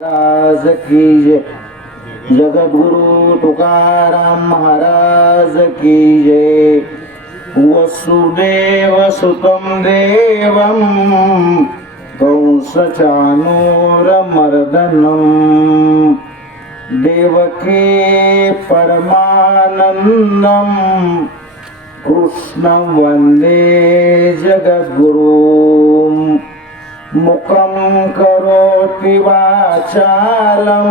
महाराज की जय। जगद्गुरु तुकाराम महाराज की जय। वसुदेव सुतं देवं कंसचाणूरमर्दनं देवकी परमानन्दं कृष्णं वन्दे जगद्गुरुम्। मुखं करोति वाचालं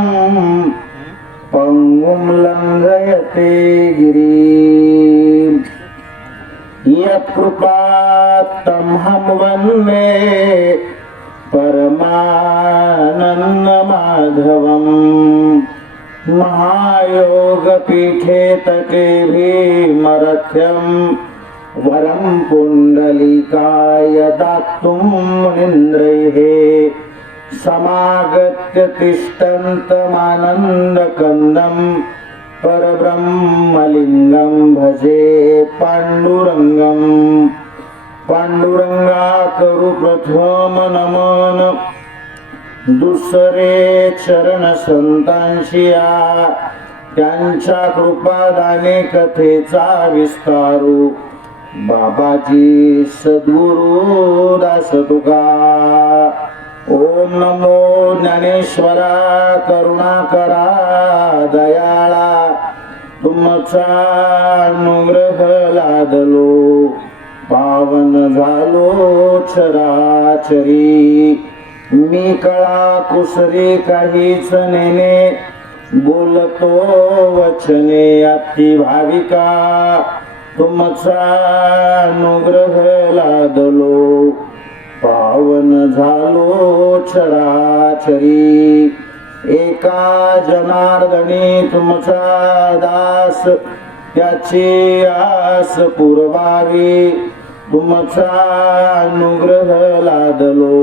पंगुं लंघयते गिरिं यत्कृपात्तमहं वन्दे परमानन्दमाधवम्। महायोगपीठे तटे भीमरथ्यं वरं पुण्डलीकाय दातुं मुनीन्द्रैः समागत्य तिष्ठन्तमानन्दकन्दं परब्रह्मलिङ्गं भजे पाण्डुरङ्गं। पाण्डुरंगाकरु प्रथम नमन दुसरे चरण संतांशिया त्यांच्या कृपादाने कथेचा विस्तारू बाबाजी सद्गुरु दास तुका। ओम नमो ज्ञानेश्वरा करुणाकरा दयाळा तुमचा अनुग्रह लादलो पावन झालो चराचरी। मी कळा कुसरी काहीच नेने बोलतो वचने अति भाविका तुमचा अनुग्रह लादलो पावन झालो चराचरी। एका जनार्दनी तुमचा दास त्याची आस पुरवावी तुमचा अनुग्रह लादलो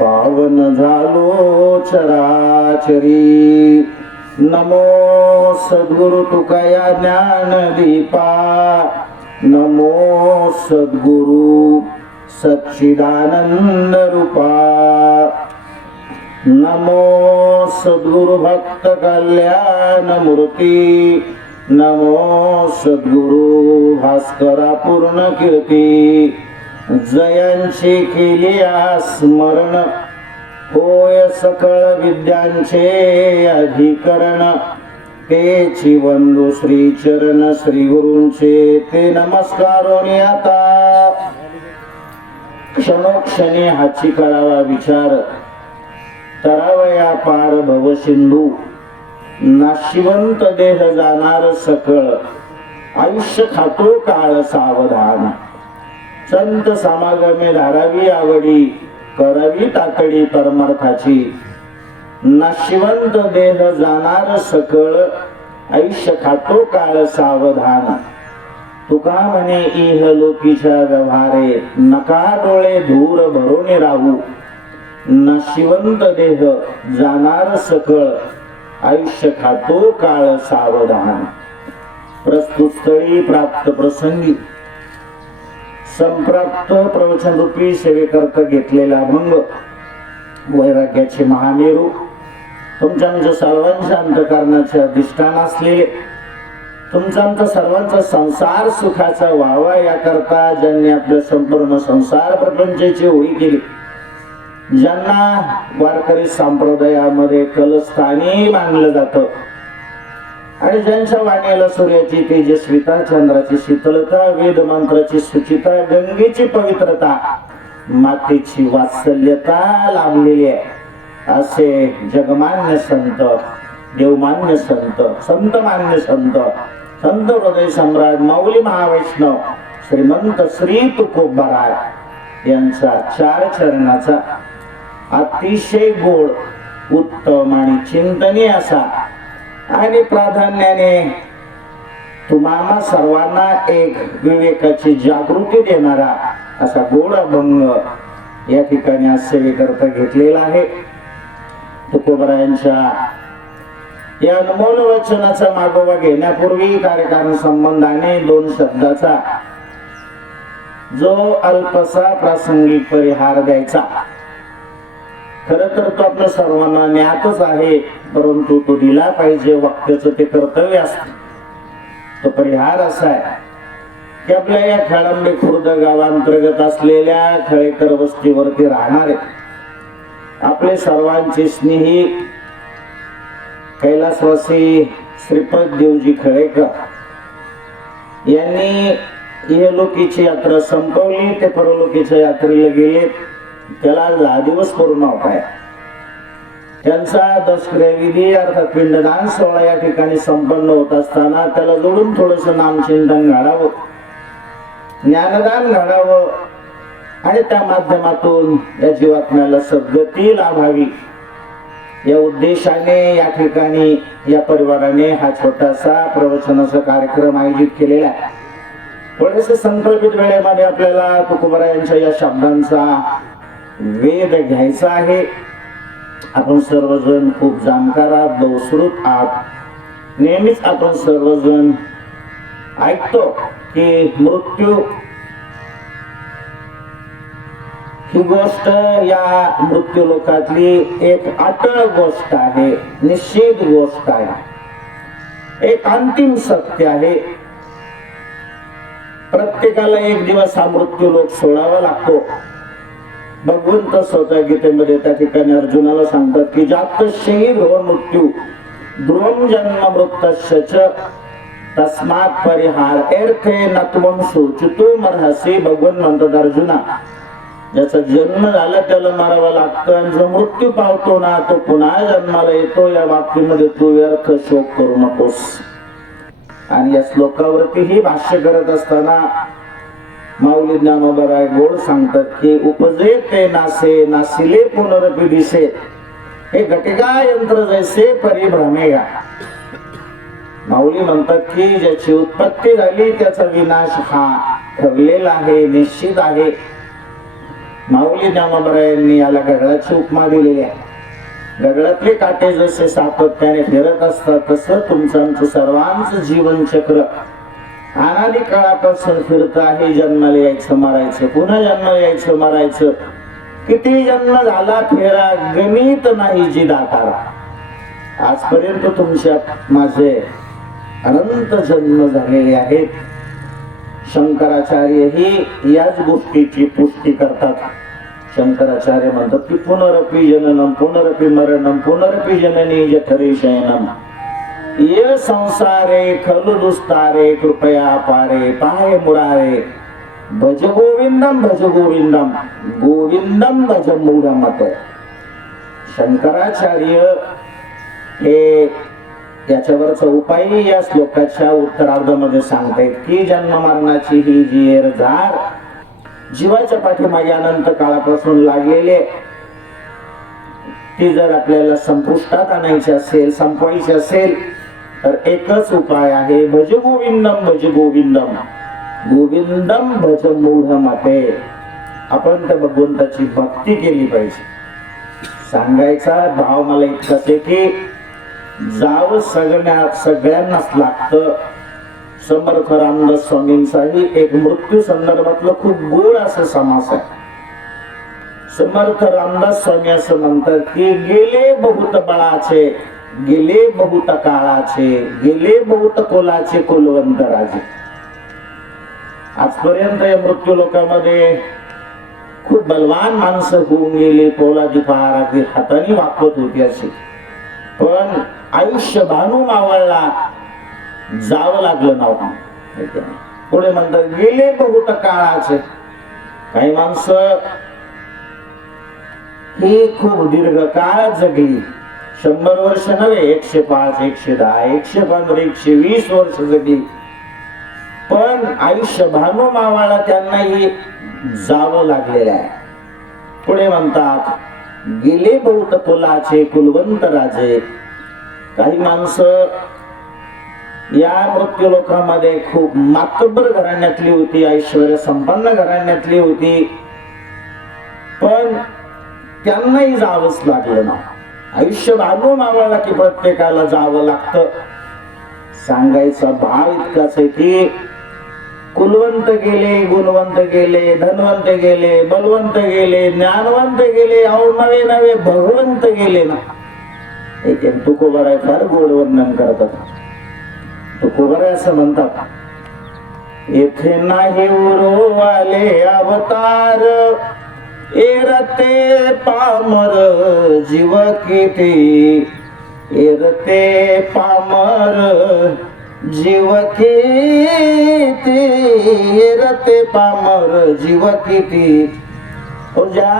पावन झालो चराचरी। नमो सद्गुरु तुकया ज्ञानदीपा नमो सद्गुरु सच्चिदानंद रूपा। नमो सद्गुरु भक्त कल्याण मूर्ती नमो सद्गुरु भास्करा पूर्ण कीर्ती। जयांची केली स्मरण होय सकळ विद्यांचे अधिकरण तेची वंदू श्री चरण श्री गुरूंचे ते नमस्कारोनी आता क्षणोक्षणी हाची करावा विचार तरावया पार भवसिंधू नाशिवंत देह जाणार सकळ आयुष्य खातो काळ सावधान। संत समागमे धारावी आवडी करावी तातडी परमार्थाची नाशिवंत देह जाणार सकळ आयुष्य खातो काळ सावधान। तुका म्हणे इहलोकीच्या व्यवहारे नका डोळे धूर भरोने राहू नाशिवंत देह जाणार सकळ आयुष्य खातो काळ सावधान। प्रस्तुत स्थळी प्राप्त प्रसंगी संप्राप्त प्रवचन रूपी सेवेकरता घेतलेला अभंग वैराग्याचे महामेरू तुमच्या आमच्या सर्वांच्या अंतःकरणाचे अधिष्ठान असलेले तुमचा आमचा सर्वांचा संसार सुखाचा व्हावा याकरता ज्यांनी आपल्या संपूर्ण संसार प्रपंचाची होळी केली ज्यांना वारकरी संप्रदायामध्ये कलस्थानी मानलं जातं आणि ज्यांच्या वाणीला सूर्याची तेजस्विता चंद्राची शीतलता वेद मंत्राची सुचिता गंगेची पवित्रता मातेची वात्सल्यता लाभलेली आहे असे जगमान्य संत देवमान्य संत संतमान्य संत संत हृदय सम्राट माऊली महावैष्णव श्रीमंत श्री तुकोबाराय यांचा चार चरणाचा अतिशय गोड उत्तम आणि चिंतनीय असा आणि प्राधान्याने तुम्हाला सर्वांना एक विवेकाची जागृती देणारा असा गोड अभंग या ठिकाणी आज सेवेकरता घेतलेला आहे। तुकोबारायांच्या या अनमोल वचनाचा मागोवा घेण्यापूर्वी कार्यकारण संबंधाने दोन शब्दाचा जो अल्पसा प्रासंगिक परिहार द्यायचा खरं तर तो आपल्या सर्वांना ज्ञातच आहे, परंतु तो दिला पाहिजे. वाक्याचं ते कर्तव्य असत. तो परिहार असा आहे की आपल्या या खेळांबे खुर्द गावांतर्गत असलेल्या खळेकर वस्तीवरती राहणारे आपले सर्वांचे स्नेही कैलासवासी श्रीपद देवजी खळेकर यांनी इहलोकीची यात्रा संपवली. ते परलोकीच्या यात्रेला गेले. त्याला 10 दिवस पूर्ण होत आहे. त्यांचा दशक्रियाविधी अर्थात पिंडदान सोहळा या ठिकाणी संपन्न होत असताना त्याला जोडून थोडस नामचिंतन घडावं, ज्ञानदान घडावं आणि त्या माध्यमातून या जीवात्म्याला सद्गती लाभावी या उद्देशाने या ठिकाणी या परिवाराने हा छोटासा प्रवचनाचा कार्यक्रम आयोजित केलेला आहे. थोडेसे संकल्पित वेळेमध्ये आपल्याला तुकोबारायांच्या या शब्दांचा वेध घ्यायचा आहे. आपण सर्वजण खूप जाणकार आहात, बहुश्रुत आहात. नेहमीच आपण सर्वजण ऐकतो की मृत्यू ही गोष्ट या मृत्यू लोकातली एक अटळ गोष्ट आहे, निश्चित गोष्ट आहे, एक अंतिम सत्य आहे. प्रत्येकाला एक दिवस हा मृत्यू लोक सोडावा लागतो. भगवंत स्वतः गीतेमध्ये त्या ठिकाणी अर्जुनाला सांगतात की जात शहीद हो मृत्यू ध्रुवम जन्म मृत्युश्च तस्मात् परिहार अर्थे नत्वम शोचितो मरहसी. भगवान म्हणतात अर्जुना, ज्याचा जन्म झाला त्याला मारावा लागतं आणि जो मृत्यू पावतो ना तो पुन्हा जन्माला येतो. या बाबतीमध्ये तू व्यर्थ शोक करू नकोस. आणि या श्लोकावरती ही भाष्य करत असताना माऊली ज्ञानोबा गोड सांगतात की उपजे ते नासे नासिले पुनरपि दिसे हे घटिका यंत्र जैसे परिभ्रमेगा. माऊली म्हणतात की ज्याची उत्पत्ती झाली त्याचा विनाश हा ठरलेला आहे, निश्चित आहे. माऊली ज्ञानोबा यांनी याला गडळाची उपमा दिलेली आहे. गडळातले काटे जसे सातत्याने फिरत असतात तसं तुमचं आमचं सर्वांचं जीवन चक्र अनादी काळापासून फिरत आहे. जन्माला यायचं मरायचं, पुन्हा जन्म यायचं मरायचं. किती जन्म झाला फेरा गणित नाही जी दातारा. आजपर्यंत तुमच्या माझे अनंत जन्म झालेले आहेत. शंकराचार्य ही याच गोष्टीची पुष्टी करतात. शंकराचार्य म्हणतात की पुनरपि जननम पुनरपि मरणम पुनरपि जननी जठरे शयनम ये संसारे खलु दुस्तारे कृपया पारे पाहे मुरारे भज गोविंदम गोविंदम भज मूढमत. शंकराचार्य हे याच्यावरचा उपाय या श्लोकाच्या उत्तरार्धामध्ये सांगतायत की जन्म मरणाची ही जी एरझार जीवाच्या पाठीमागे अनंत काळापासून लागलेले ती जर आपल्याला संपुष्टात आणायची असेल, संपवायची असेल तर एकच उपाय आहे, भज गोविंदम गोविंदम भज मूढमते. आपण त्या भगवंताची भक्ती केली पाहिजे. सांगायचा भाव मला इतकाच आहे की जाव सगळ्यांनाच लागतं. समर्थ रामदास स्वामींचाही एक मृत्यू संदर्भातलं खूप गोड असं समास आहे. समर्थ रामदास स्वामी असं म्हणतात की गेले बहुत बळाचे गेले बहुत काळाचे गेले बहुत कोलाचे कुलवंत राजे. आजपर्यंत या मृत्यू लोकांमध्ये खूप बलवान माणसं होऊन गेली, पोलादी पहार अगदी हाताने वापरत होती अशी. पण आयुष्य भानू मावळला जावं लागलं नव्हतं. पुढे म्हणतात गेले बहुत काळाचे. काही माणसं ही खूप दीर्घ काळ जगली, 100 वर्ष नव्हे, 105 110 115 120 वर्ष जगली. पण आयुष्य भानू मावळला त्यांनाही जावं लागलेलं आहे. पुढे म्हणतात गेले बहुत कुलाचे कुलवंत राजे. काही माणसं या मृत्यू लोकांमध्ये खूप मातब्बर घराण्यातली होती, ऐश्वर्य संपन्न घराण्यातली होती, पण त्यांनाही जावंच लागलं ना. आयुष्य भानू मावळला की प्रत्येकाला जावं लागतं. सांगायचा भाव इतकाच आहे की कुलवंत गेले, गुणवंत गेले, धनवंत गेले, बलवंत गेले, ज्ञानवंत गेले, अहो नवे नवे भगवंत गेले ना. एक तुकोबाराय फार गोड वर्णन करतात. तुकोबाराय असं म्हणतात, येथे नाही उरुवाले अवतार, एरते पामर जीव किती, एरते पामर जीव किती, एरते पामर जीव किती. ज्या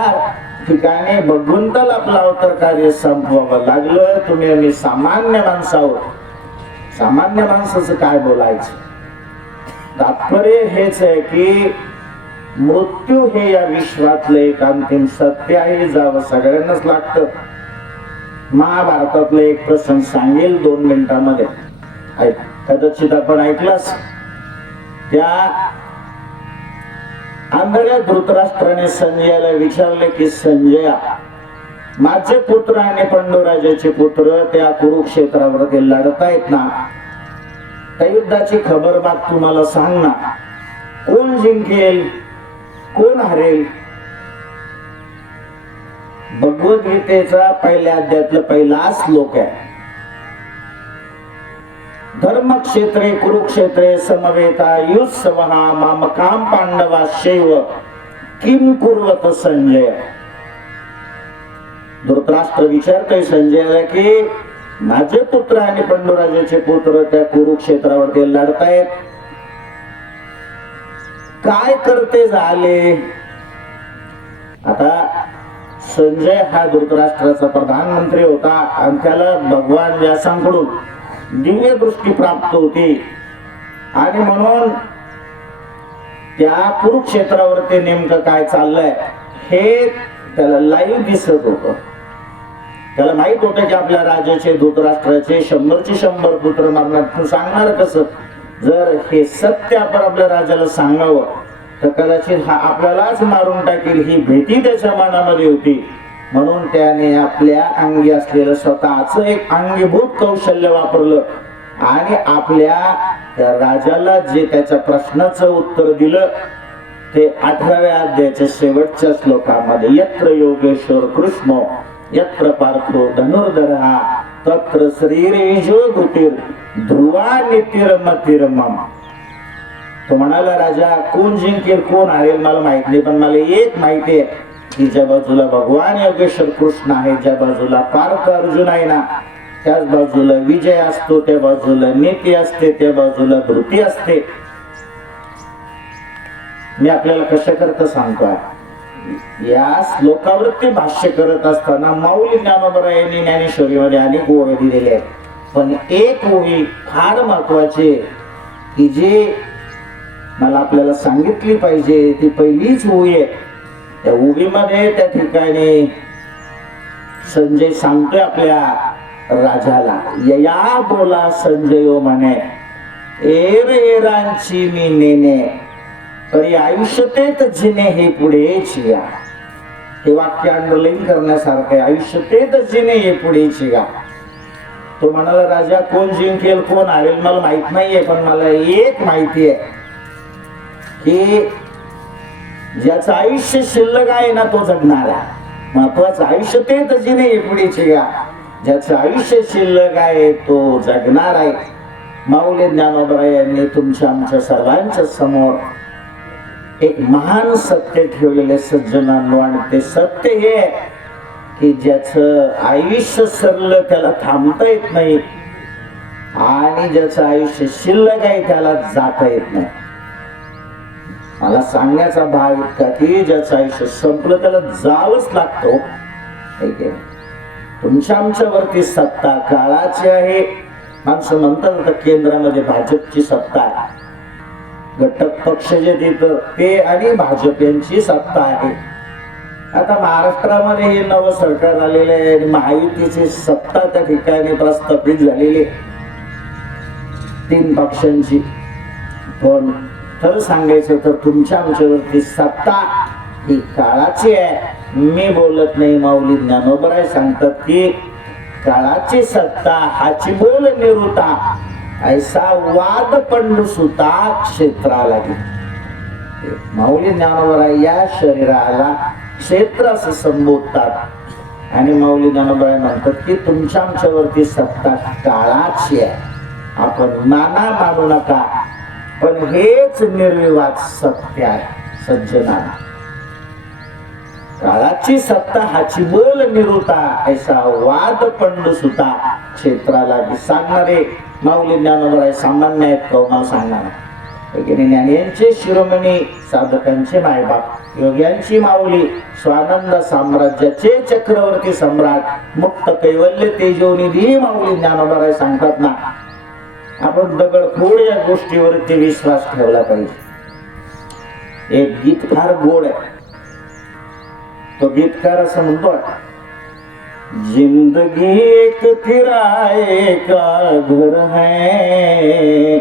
ठिकाणी भगवंताला आपलं अवतार कार्य संपवावं लागलं, तुम्ही आम्ही सामान्य माणसं आहोत. सामान्य माणसाचं काय बोलायचं. तात्पर्य हेच आहे की मृत्यू हे या विश्वातलं एक अंतिम सत्य आहे, जावं सगळ्यांनाच लागतं. महाभारतातलं एक प्रसंग सांगेल 2 मिनिटांमध्ये. कदाचित आपण ऐकलास. त्या आंधळ्या धृतराष्ट्राने संजयाला विचारले की संजया, माझे पुत्र आणि पांडुराजाचे पुत्र त्या कुरुक्षेत्रावरती लढतायत ना, त्या युद्धाची खबर बात तुम्हाला सांग ना. कोण जिंकेल, कोण हरेल. भगवद्गीतेचा पहिल्या अध्यायातला पहिला श्लोक आहे. धर्मक्षेत्रे कुरुक्षेत्रे समवेता युत्सवः मामकां पांडवाश्चैव किम कुर्वत संजय. धृतराष्ट्र विचारतोय संजयाला की माझे पुत्र आणि पांडुराजाचे पुत्र त्या कुरुक्षेत्रावरती लढतायत, काय करते झाले. आता संजय हा धृतराष्ट्राचा प्रधानमंत्री होता आणि त्याला भगवान व्यासांकडून दिव्य दृष्टी प्राप्त होती आणि म्हणून त्या कुरुक्षेत्रावरती नेमकं काय चाललंय हे त्याला लाईव्ह दिसत होतं. त्याला माहित होतं की आपल्या राजाचे धृतराष्ट्राचे 100चे 100 पुत्र मारणार. तू सांगणार कसं. जर हे सत्य आपण आपल्या राजाला सांगावं तर कदाचित हा आपल्यालाच मारून टाकेल ही भीती त्याच्या मनामध्ये होती. म्हणून त्याने आपल्या अंगी असलेलं स्वतःच एक अंगीभूत कौशल्य वापरलं आणि आपल्या राजाला जे त्याच्या प्रश्नाचं उत्तर दिलं ते 18व्या अध्यायाच्या शेवटच्या श्लोकामध्ये, यत्र योगेश्वर कृष्ण यत्र पार्थो धनुर्धरः तत्र श्रीरेजो भूतिर ध्रुवा नितिरमतिरमम. तो म्हणाला, राजा कोण जिंकेल कोण हरेल मला माहित नाही, पण मला एक माहिती आहे की ज्या बाजूला भगवान योगेश्वर कृष्ण आहे, ज्या बाजूला पार्थ अर्जुन आहे ना, त्याच बाजूला विजय असतो, त्या बाजूला नीती असते, त्या बाजूला धृती असते. मी आपल्याला कशा करता सांगतोय. या श्लोकावरती भाष्य करत असताना माऊली ज्ञानोबा यांनी ज्ञानेश्वरीमध्ये अनेक ओव्या दिलेल्या आहेत, पण एक ओवी फार महत्वाची की जे मला आपल्याला सांगितली पाहिजे. ती पहिलीच ओवी आहे. त्या ओवीमध्ये त्या ठिकाणी संजय सांगतोय आपल्या राजाला, या बोला संजयो म्हणे एर एरांची मी नेणे, तरी आयुष्यतेत जिने हे पुढेच या. हे वाक्य अंडरलाईन करण्यासारखं आहे. आयुष्यतेत जिने हे पुढेच या. तो म्हणाला, राजा कोण जिंकेल कोण हरेल मला माहित नाहीये, पण मला एक माहिती आहे की ज्याचं आयुष्य शिल्लक आहे ना तो जगणार आहे. महत्वाचं आयुष्यतेत जिने हे पुढेच या. ज्याचं आयुष्य शिल्लक आहे तो जगणार आहे. माऊली ज्ञानोबा यांनी तुमच्या आमच्या सर्वांच्या समोर एक महान सत्य ठेवलेले सज्जनांनो, आणि ते सत्य हे की ज्याचं आयुष्य सरलं त्याला थांबता येत नाही आणि ज्याचं आयुष्य शिल्लक आहे त्याला जाता येत नाही. मला सांगण्याचा भाव इतका की ज्याचं आयुष्य संपलं त्याला जावंच लागतो. तुमच्या आमच्यावरती सत्ता काळाची आहे. माणसं म्हणतात केंद्रामध्ये भाजपची सत्ता आहे, घटक पक्ष जे तिथं ते आणि भाजप यांची सत्ता आहे. आता महाराष्ट्रामध्ये हे नवं सरकार आलेलं आहे आणि महायुतीची सत्ता त्या ठिकाणी प्रस्थापित झालेली 3 पक्षांची. पण खरं सांगायचं तर तुमच्या आमच्यावरती सत्ता ही काळाची आहे. मी बोलत नाही, माऊली ज्ञानोबा सांगतात की काळाची सत्ता हाची बोल निवृत्ता, ऐसा वाद पंडू सुता क्षेत्राला. माऊली ज्ञानोबराय या शरीराला क्षेत्र असं संबोधतात आणि माऊली ज्ञानोबराय म्हणतात की तुमच्या आमच्यावरती सत्ता काळाची आहे, आपण नाना मानू नका, पण हेच निर्विवाद सत्य आहे सज्जना. काळाची सत्ता हाची बोल निरुता, ऐसा वाद पंड सुता क्षेत्राला. सांगणारे माऊली ज्ञानोबराय सामान्य आहेत का मला सांगणार. ज्ञानींचे शिरोमणी, साधकांचे मायबाप, योग्यांची माऊली, स्वानंद साम्राज्याचे चक्रवर्ती सम्राट, मुक्त कैवल्य तेजोनिधी माऊली ज्ञानोबराय सांगतात ना. आपण दगडफोड या गोष्टीवरती विश्वास ठेवला पाहिजे. एक गीत फार गोड आहे. तो गीतकार असं म्हणतो, जिंदगी एक किराए का घर है,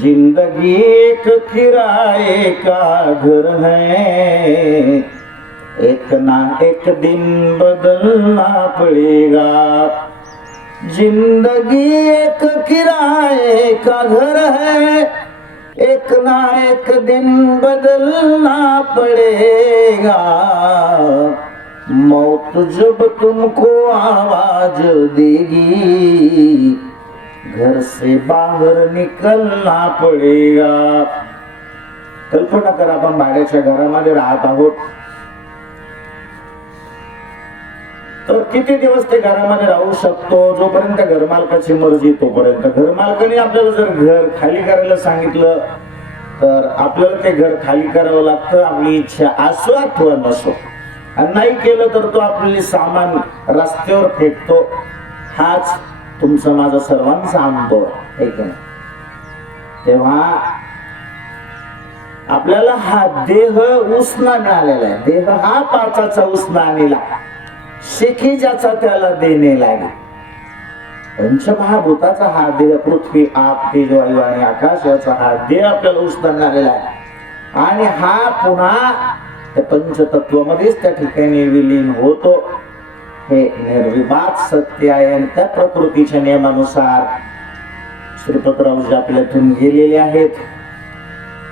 जिंदगी एक किराए का घर है, एक ना एक दिन बदलना पड़ेगा. जिंदगी एक किराए का घर है, एक ना एक दिन बदलना पड़ेगा. मौत जब तुमको आवाज देगी, घर से बाहर निकलना पड़ेगा. कल्पना करा, आपण भाड्याच्या घरामध्ये राहत आहोत, तर किती दिवस ते घरामध्ये राहू शकतो. जोपर्यंत घरमालकाची मर्जी तोपर्यंत. घरमालकाने आपल्याला जर घर खाली करायला सांगितलं तर आपल्याला ते घर खाली करावं लागतं, आपली इच्छा असो अथवा नसो. आणि नाही केलं तर तो आपली सामान रस्त्यावर फेकतो. हाच तुमचा माझा सर्वांचा अनुभव आहे. तेव्हा आपल्याला हा देह उसना मिळालेला आहे. देह हा पाचाचा उसना आणला, शिखी ज्याचा त्याला देणे लागे. पंचमहाभूताचा हा देह, पृथ्वी आप तेज वायू आणि आकाश याचा हा देह आपल्याला उसना मिळालेला आहे. आणि हा पुन्हा त्या पंचतत्वामध्येच त्या ठिकाणी विलीन होतो. हे निर्विवाद सत्य आहे. आणि त्या प्रकृतीच्या नियमानुसार श्रीपतरावजी आपल्यातून गेलेले आहेत.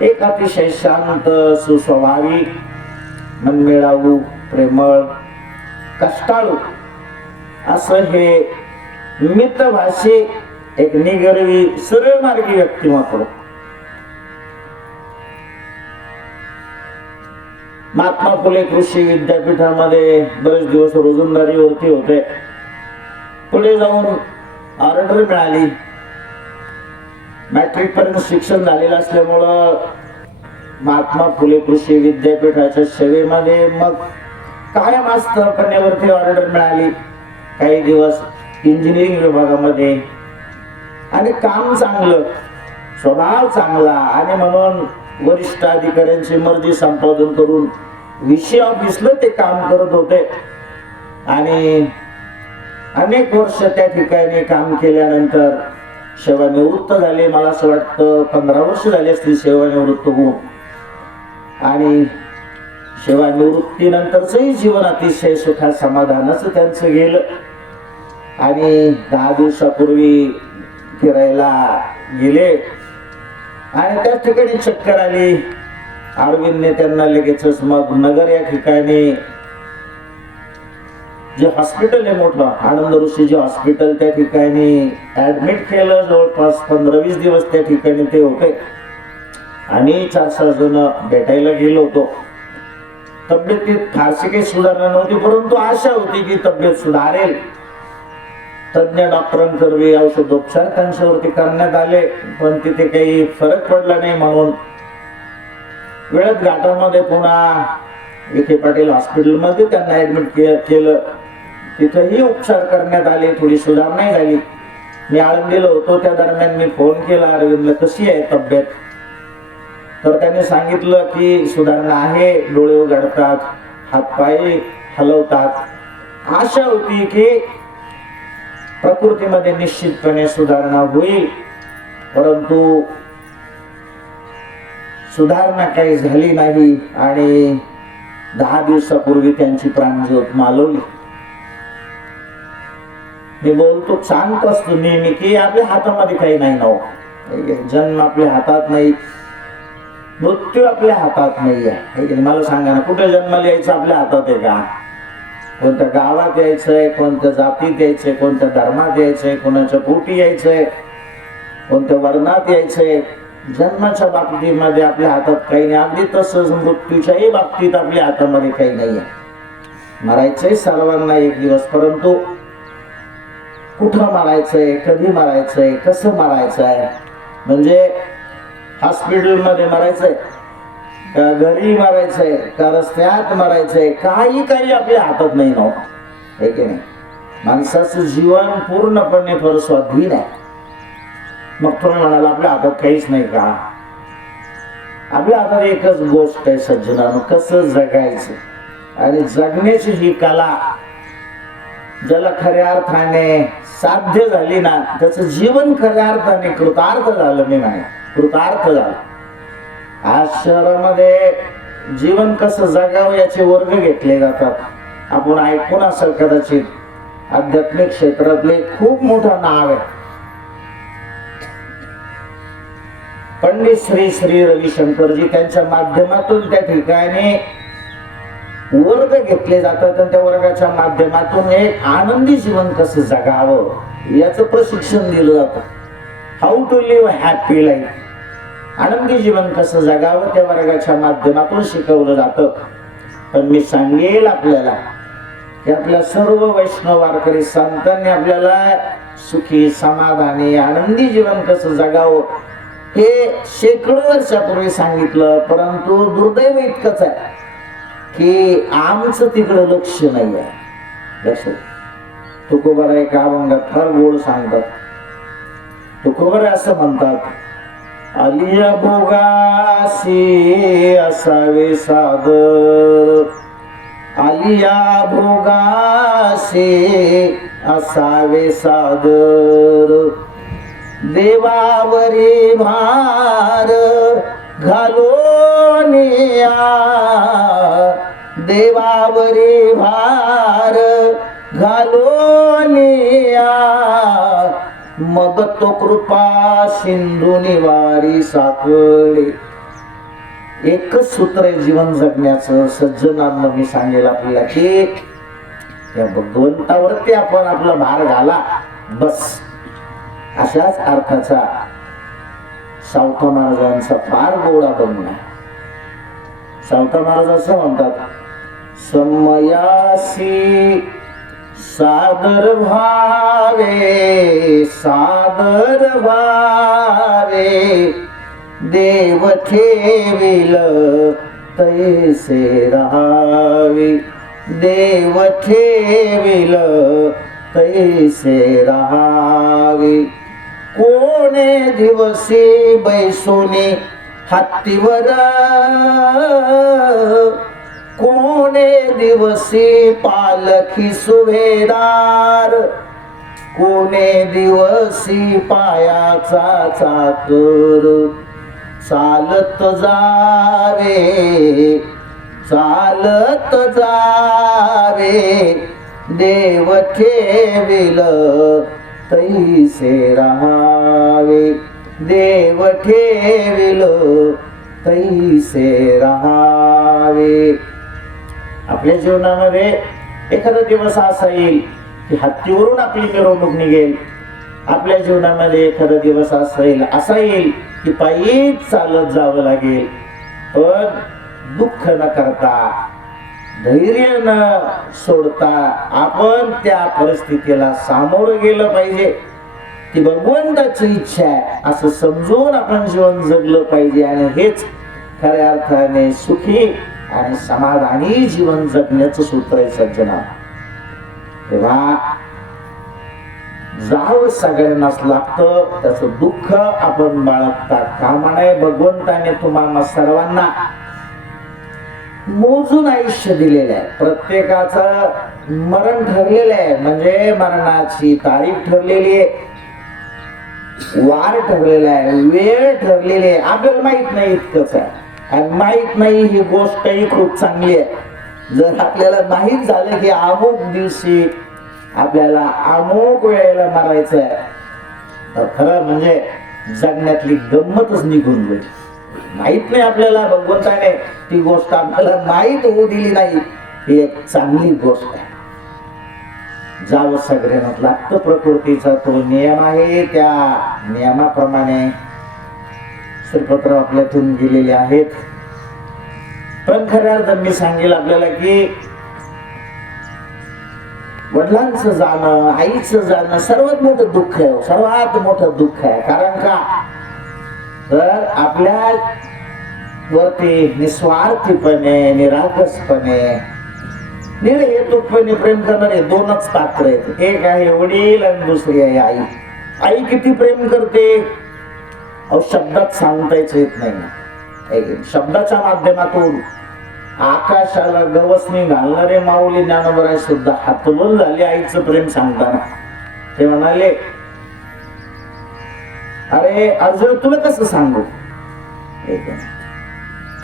एक अतिशय शांत, सुस्वभावी, मनमिळावू, प्रेमळ, कष्टाळू असं हे मितभाषी, एक निगर्वी, सरळ मार्गी व्यक्तिमत्व. महात्मा फुले कृषी विद्यापीठामध्ये बरेच दिवस रोजंदारीवरती होते. पुढे जाऊन ऑर्डर मिळाली. मॅट्रिक पर्यंत शिक्षण झालेलं असल्यामुळं महात्मा फुले कृषी विद्यापीठाच्या सेवेमध्ये मग कायम असतपण्यावरती ऑर्डर मिळाली. काही दिवस इंजिनिअरिंग विभागामध्ये. आणि काम चांगलं, स्वभाव चांगला, आणि म्हणून वरिष्ठ अधिकाऱ्यांची मर्जी संपादन करून विषय ऑफिसला ते काम करत होते. आणि अनेक वर्ष त्या ठिकाणी काम केल्यानंतर सेवानिवृत्त झाले. मला असं वाटतं 15 वर्ष झाली असतील सेवानिवृत्त होऊन. आणि सेवानिवृत्तीनंतरचंही जीवन अतिशय सुखा समाधानाचं त्यांचं गेलं. आणि 10 दिवसापूर्वी फिरायला गेले आणि त्याच ठिकाणी चक्कर आली. अरविंदने त्यांना लगेचच मग नगर या ठिकाणी जे हॉस्पिटल आहे मोठं, आनंद ऋषीचे हॉस्पिटल, त्या ठिकाणी ऍडमिट केलं. जवळपास 15-20 दिवस त्या ठिकाणी ते होते. आणि 4-6 जण भेटायला गेलो होतो. तब्येतीत फारशी काही सुधारणा नव्हती, परंतु आशा होती की तब्येत सुधारेल. तज्ञ डॉक्टरांकडे औषधोपचार त्यांच्यावरती करण्यात आले, पण तिथे काही फरक पडला नाही. म्हणून वेळात घाटामध्ये पुन्हा विखे पाटील हॉस्पिटलमध्ये त्यांना ऍडमिट केलं. तिथेही उपचार करण्यात आले, थोडी सुधारणा झाली. मी आळंदीला होतो त्या दरम्यान मी फोन केला अरविंदला, कशी आहे तब्येत. तर त्याने सांगितलं की सुधारणा आहे, डोळे उघडतात, हातपाय हलवतात. आशा होती की प्रकृतीमध्ये निश्चितपणे सुधारणा होईल, परंतु सुधारणा काही झाली नाही. आणि 10 दिवसापूर्वी त्यांची प्राणज्योत मालवली. मी बोलतो, सांगत असतो नेहमी की आपल्या हातामध्ये काही नाही ना हो. जन्म आपल्या हातात नाही, मृत्यू आपल्या हातात नाही आहे. मला सांगा ना, कुठे जन्माला यायचं आपल्या हातात आहे का? कोणत्या गावात यायचंय, कोणत्या जातीत यायचंय, कोणत्या धर्मात यायचंय, कोणाच्या पोटी यायचंय, कोणत्या वर्णात यायचंय, जन्माच्या बाबतीमध्ये आपल्या हातात काही नाही. अगदी तसंच मृत्यूच्याही बाबतीत आपल्या हातामध्ये काही नाही आहे. मरायचंय सर्वांना एक दिवस, परंतु कुठं मरायचंय, कधी मरायचंय, कसं मरायचंय, म्हणजे हॉस्पिटलमध्ये मरायचंय का घरी मरायचंय का रस्त्यात मरायचंय, काही आपल्या हातात नाही नव्हतं, हे की नाही. माणसाचं जीवन पूर्णपणे परस्वाधीन आहे. मग तुम्ही म्हणाला आपल्या हातात काहीच नाही का? आपल्या हातात एकच गोष्ट आहे सज्जनानं, कसं जगायचं. आणि जगण्याची ही कला ज्याला खऱ्या अर्थाने साध्य झाली ना, त्याचं जीवन खऱ्या अर्थाने कृतार्थ झालं. मी म्हणे कृतार्थ झालं. आज शहरामध्ये जीवन कसं जगावं याचे वर्ग घेतले जातात. आपण ऐकून असेल कदाचित, आध्यात्मिक क्षेत्रातले खूप मोठं नाव आहे. पंडित श्री श्री रविशंकरजी, त्यांच्या माध्यमातून त्या ठिकाणी वर्ग घेतले जातात आणि त्या वर्गाच्या माध्यमातून एक आनंदी जीवन कसं जगावं याचं प्रशिक्षण दिलं जातं. How to live happy life, आनंदी जीवन कसं जगावं त्या वर्गाच्या माध्यमातून शिकवलं जातं. पण मी सांगेल आपल्याला की आपल्या सर्व वैष्णव वारकरी संतांनी आपल्याला सुखी, समाधानी, आनंदी जीवन कसं जगावं हे शेकडो वर्षापूर्वी सांगितलं. परंतु दुर्दैव इतकंच आहे की आमचं तिकडं लक्ष नाही आहे. लक्ष तुकोबारा एक अभंगात फार गोड सांगतात. तुकोबारा असं म्हणतात, आलिया भोगासी असावे सादर, आलिया भोगासी असावे सादर, देवावरी भार घालोनिया, देवावरी भार घालोनिया, मग तो कृपा सिंधू निवारी साकळे. एकच सूत्र आहे जीवन जगण्याचं सज्जनांना. मी सांगेल आपल्याला की या भगवंतावरती आपण आपला भार घाला बस. अशाच अर्थाचा सावता महाराजांचा फार गोडा बनला. सावता महाराज असं म्हणतात, समयासी सादर भावे, सादर भावे, देव ठेविल तैसे राहावे, देव ठेविल तैसे राहावे. कोणे दिवसी बैसोने हत्तीवर, कोणे दिवसी पालखी सुभेदार, कोणे दिवसी पायाचा चाकर, चालत जावे, चालत जावे, देव ठेविल तैसे राहावे, देव ठेविल तैसे राहावे. आपल्या जीवनामध्ये एखादा दिवस असा येईल की हत्तीवरून आपली मिरवणूक निघेल. आपल्या जीवनामध्ये एखादा दिवस असा येईल की पायीच चालत जावं लागेल. पण दुःख न करता, धैर्य न सोडता आपण त्या परिस्थितीला सामोरं गेलं पाहिजे. ती भगवंताची इच्छा आहे असं समजून आपण जीवन जगलं पाहिजे. आणि हेच खऱ्या अर्थाने सुखी आणि समाधानी जीवन जगण्याचं सूत्र आहे सज्जना. तेव्हा जावं सगळ्यांनाच लागतं, त्याचं दुःख आपण बाळगता कामा नये. भगवंताने तुम्हाला सर्वांना मोजून आयुष्य दिलेलं आहे. प्रत्येकाचं मरण ठरलेलं आहे, म्हणजे मरणाची तारीख ठरलेली आहे, वार ठरलेला आहे, वेळ ठरलेली आहे. आपल्याला माहित नाही इतकंच आहे. आणि माहित नाही ही गोष्टही खूप चांगली आहे. जर आपल्याला माहित झालं की अमुक दिवशी आपल्याला अमुक वेळेला मारायचं आहे, तर खरं म्हणजे जगण्यातली गंमतच निघून गेली. माहित नाही आपल्याला, भगवंताने ती गोष्ट आपल्याला माहित होऊ दिली नाही, ही एक चांगली गोष्ट आहे. जावं सगळ्यांना लागतं, प्रकृतीचा तो नियम आहे, त्या नियमाप्रमाणे श्रीपत्र आपल्यातून गेलेले आहेत. पण खऱ्या अर्थाने मी सांगेल आपल्याला की वडिलांचं जाणं, आईचं जाणं सर्वात मोठं दुःख आहे, सर्वात मोठं दुःख आहे. कारण का, तर आपल्या वरती निस्वार्थीपणे, निरागसपणे, निर्हेतुकपणे प्रेम करणारे दोनच पात्र आहेत. एक आहे वडील आणि दुसरी आहे आई. आई किती प्रेम करते, अहो शब्दात सांगताच येत नाही. शब्दाच्या माध्यमातून आकाशाला गवसणी घालणारे माऊली ज्ञानोबराय सुद्धा हातवून झाले आईचं प्रेम सांगताना. ते म्हणाले, अरे अर्जुन तुला कसं सांगू,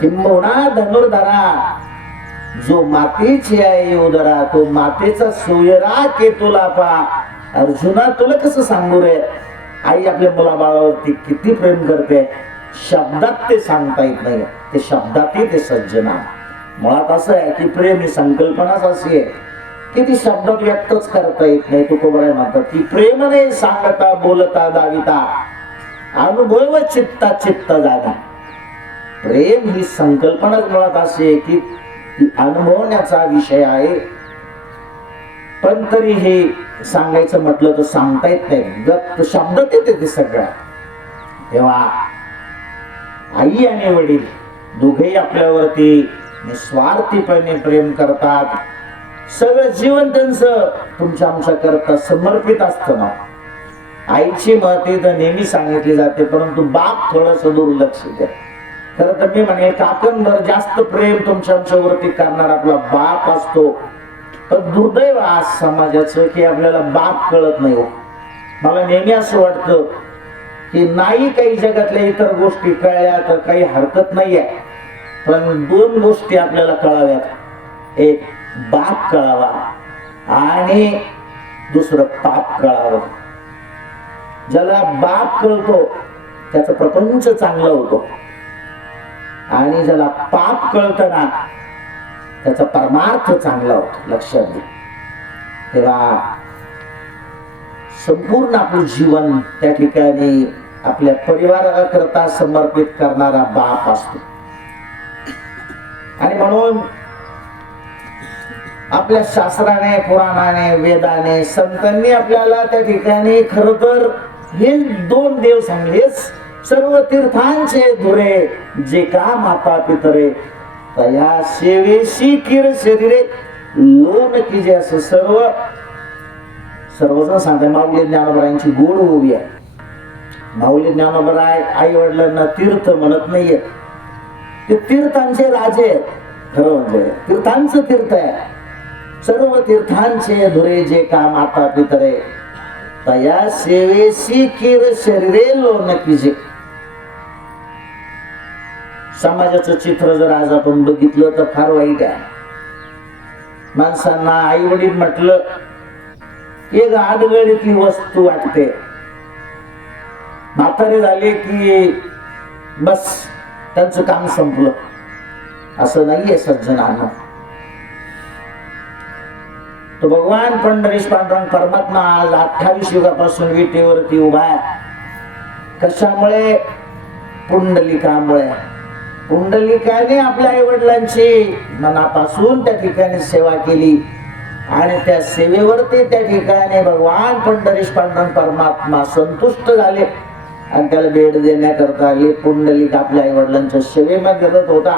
किंबहुना धनुर्धरा जो मातेची आहे उदरा, तो मातेचा सोयरा के तुला पा. अर्जुना तुला कसं सांगू रे, आई आपल्या मुलाबाळावरती किती प्रेम करते, शब्दात ते सांगता येत नाही. ते शब्दातही ते सज्जना. मुळात असं आहे की प्रेम ही संकल्पनाच अशी आहे की ती शब्दात व्यक्तच करता येत नाही. तुकोबराय म्हणतात की प्रेम नाही सांगता बोलता दाविता, अनुभव चित्ता चित्त जागा. प्रेम ही संकल्पनाच मुळात अशी आहे की अनुभवण्याचा विषय आहे, पण तरी हे सांगायचं म्हटलं तर सांगता येत नाही, शब्दात येते ते सगळं. तेव्हा आई आणि वडील दोघेही आपल्यावरती निस्वार्थीपणे प्रेम करतात. सगळं जीवन त्यांचं तुमच्या आमच्या करता समर्पित असतं ना. आईची महती तर नेहमी सांगितली जाते, परंतु बाप थोडस दुर्लक्ष द्या. खरं तर मी म्हणेल काकणभर जास्त प्रेम तुमच्या आमच्यावरती करणारा आपला बाप असतो. पण दुर्दैव आज समाजाचं की आपल्याला बाप कळत नाही. मला नेहमी असं वाटतं की नाही काही जगातल्या इतर गोष्टी कळल्या तर काही हरकत नाहीये, पण दोन गोष्टी आपल्याला कळाव्यात. एक बाप कळावा आणि दुसरं पाप कळावं. ज्याला बाप कळतो त्याचा प्रपंच चांगला होतो, आणि ज्याला पाप कळतं ना त्याचा परमार्थ चांगला होतो. लक्षात घ्या. तेव्हा संपूर्ण आपलं जीवन त्या ठिकाणी आपल्या परिवाराकरता समर्पित करणारा बाप असतो. आणि म्हणून आपल्या शास्त्राने, पुराणाने, वेदाने, संतांनी आपल्याला त्या ठिकाणी खर तर हे दोन देव सांगले, सर्व तीर्थांचे धुरे जे का माता पितरे, तया सेवेशी किर शरीरे लोन कीजे. असं सर्वजण सांगतात. माऊली ज्ञानोबरायांची गोड ओवी आहे. माऊली ज्ञानोबराय आई वडिलांना तीर्थ म्हणत नाहीये, ते तीर्थांचे राजे आहेत. खरं म्हणजे तीर्थांचं तीर्थ आहे. सर्व तीर्थांचे धुरे जे का माता पितरे, तया सेवेशी किर शरीरे लोन कीजे. समाजाचं चित्र जर आज आपण बघितलं तर फार वाईट आहे. माणसांना आई वडील म्हटलं एक आडगळीतली वस्तू वाटते. म्हातारे झाले की बस त्यांचं काम संपलं. असं नाहीये सज्जनांना. तो भगवान पंढरीश पांडुरंग परमात्मा आज 28 युगापासून विटेवरती उभा आहे. कशामुळे? पुंडलिकामुळे. पुंडलिकाने आपल्या आई वडिलांची मनापासून त्या ठिकाणी सेवा केली, आणि त्या सेवेवरती त्या ठिकाणी भगवान पंढरीश पांडुरंग परमात्मा संतुष्ट झाले आणि त्याला भेट देण्याकरता आले. पुंडलिक आपल्या आई वडिलांच्या सेवेमध्ये रत होता.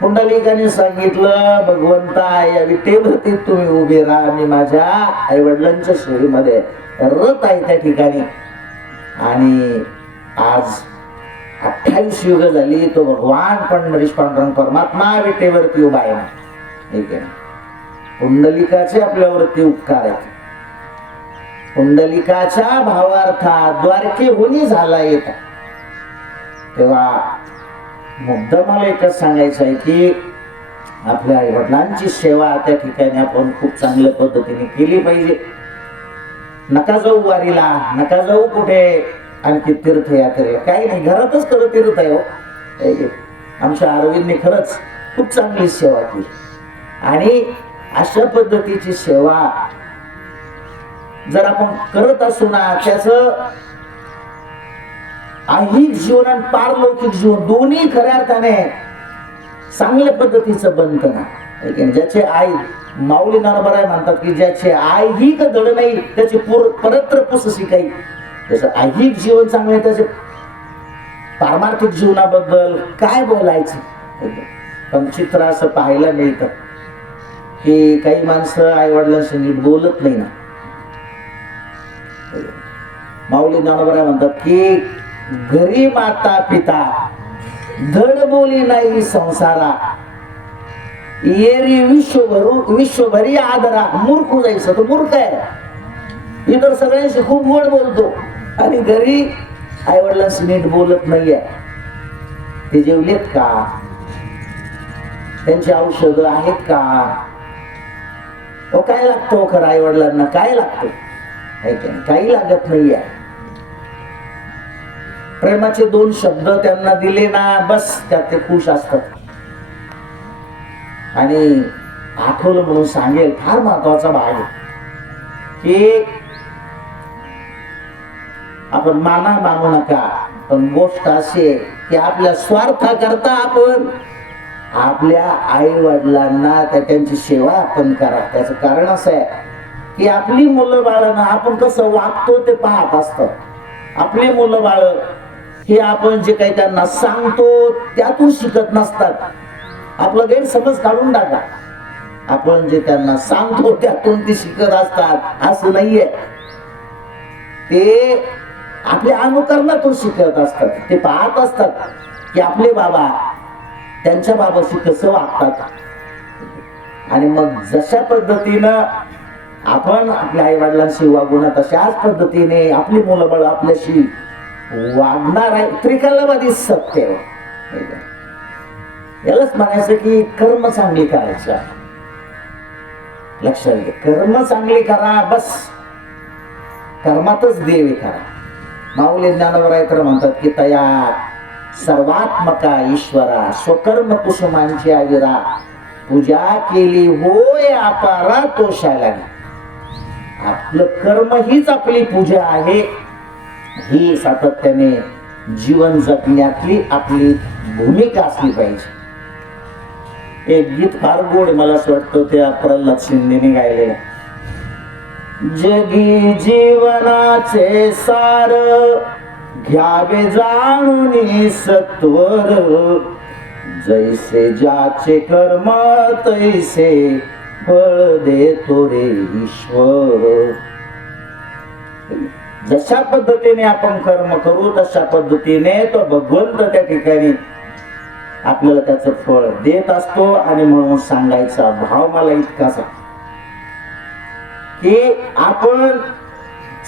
पुंडलिकाने सांगितलं, भगवंता या विटेवरती तुम्ही उभे राहा, मी माझ्या आई वडिलांच्या सेवेमध्ये रत आहे त्या ठिकाणी. आणि आज 28 युग झाली तो भगवान पंढरीश पांडुरंग परमात्मा विटेवरती उभा आहे. ठीक आहे. पुंडलिकाचे आपल्यावरती उपकार आहेत. पुंडलिकाच्या भावार्थात द्वारके होनी झाला येत. तेव्हा मुद्दा मला एकच सांगायचं आहे की आपल्या आई वडिलांची सेवा त्या ठिकाणी आपण खूप चांगल्या पद्धतीने केली पाहिजे. नका जाऊ वारीला, नका जाऊ कुठे आणखी तीर्थयात्रेला, काही नाही, घरातच खरं तीर्थ आहे हो. आमच्या अरविंदने खरंच खूप चांगली सेवा केली आणि अशा पद्धतीची सेवा जर आपण करत असू ना, त्याच ऐहिक जीवन आणि पारलौकिक जीवन दोन्ही खऱ्या अर्थाने चांगल्या पद्धतीचं बनतं ना. ज्याचे आई माऊली नानबराय म्हणतात की ज्याचे ऐहिक धड नाही त्याची परत्र पुससी काही. जसं ऐहिक जीवन चांगलं आहे त्याचे पारमार्थिक जीवनाबद्दल काय बोलायचं. पण चित्र असं पाहायला मिळतं की काही माणसं आई वडिलांशी नीट बोलत नाही ना. माऊली ज्ञानोबराय म्हणतात की घरी माता पिता धड बोली नाही संसारा, येरी विश्वभरी आदरा, मूर्ख जायचं तो मूर्ख आहे. इतर सगळ्यांशी खूप गोड बोलतो आणि घरी आई वडिलांशी नीट बोलत नाहीये. ते जेवलेत का, त्यांची औषधं आहेत का, काय लागतो खरं आई वडिलांना, काय लागतं, काही लागत नाहीये. प्रेमाचे 2 शब्द त्यांना दिले ना बस त्यात ते खुश असतात. आणि आठवलं म्हणून सांगेल, फार महत्वाचा भाग आहे की आपण माना मागू नका, पण गोष्ट अशी आहे की आपल्या स्वार्थाकरता आपण आपल्या आई वडिलांना त्यांची सेवा आपण करा. त्याचं कारण असं आहे की आपली मुलं बाळांना आपण कसं वागतो ते पाहत असतं. आपली मुलं बाळ हे आपण जे काही त्यांना सांगतो त्यातून शिकत नसतात. आपलं गैरसमज काढून टाका. आपण जे त्यांना सांगतो त्यातून ते शिकत असतात असं नाहीये. ते आपल्या अनुकरणातून शिकत असतात. ते पाहत असतात की आपले बाबा त्यांच्या बाबाशी कसं वागतात आणि मग जशा पद्धतीनं आपण आपल्या आई वडिलांशी वागू ना तशाच पद्धतीने आपली मुलं बाळ आपल्याशी वागणार आहे. त्रिकालवादी सत्य. यालाच म्हणायचं की कर्म चांगली करायचं. लक्षात घ्या, कर्म चांगली करा, बस कर्मातच देव करा. माऊली ज्ञानोबराय तर म्हणतात की तया सर्वात्मका ईश्वरा स्वकर्म कुसुमांची आविरा, पूजा केली होय अपारा तोषाला. आपलं कर्म हीच आपली पूजा आहे. ही सातत्याने जीवन जगण्यातली आपली भूमिका असली पाहिजे. एक गीत फार गोड मला असं वाटतं, त्या प्रल्हाद शिंदेने गायलेलं. जगी जीवनाचे सार घ्यावे जाणून सत्वर, जैसे ज्याचे कर्म तैसे फळ देतो रे ईश्वर. जशा पद्धतीने आपण कर्म करू तशा पद्धतीने तो भगवंत त्या ठिकाणी आपल्याला त्याचं फळ देत असतो. आणि म्हणून सांगायचा भाव मला इतकाच की आपण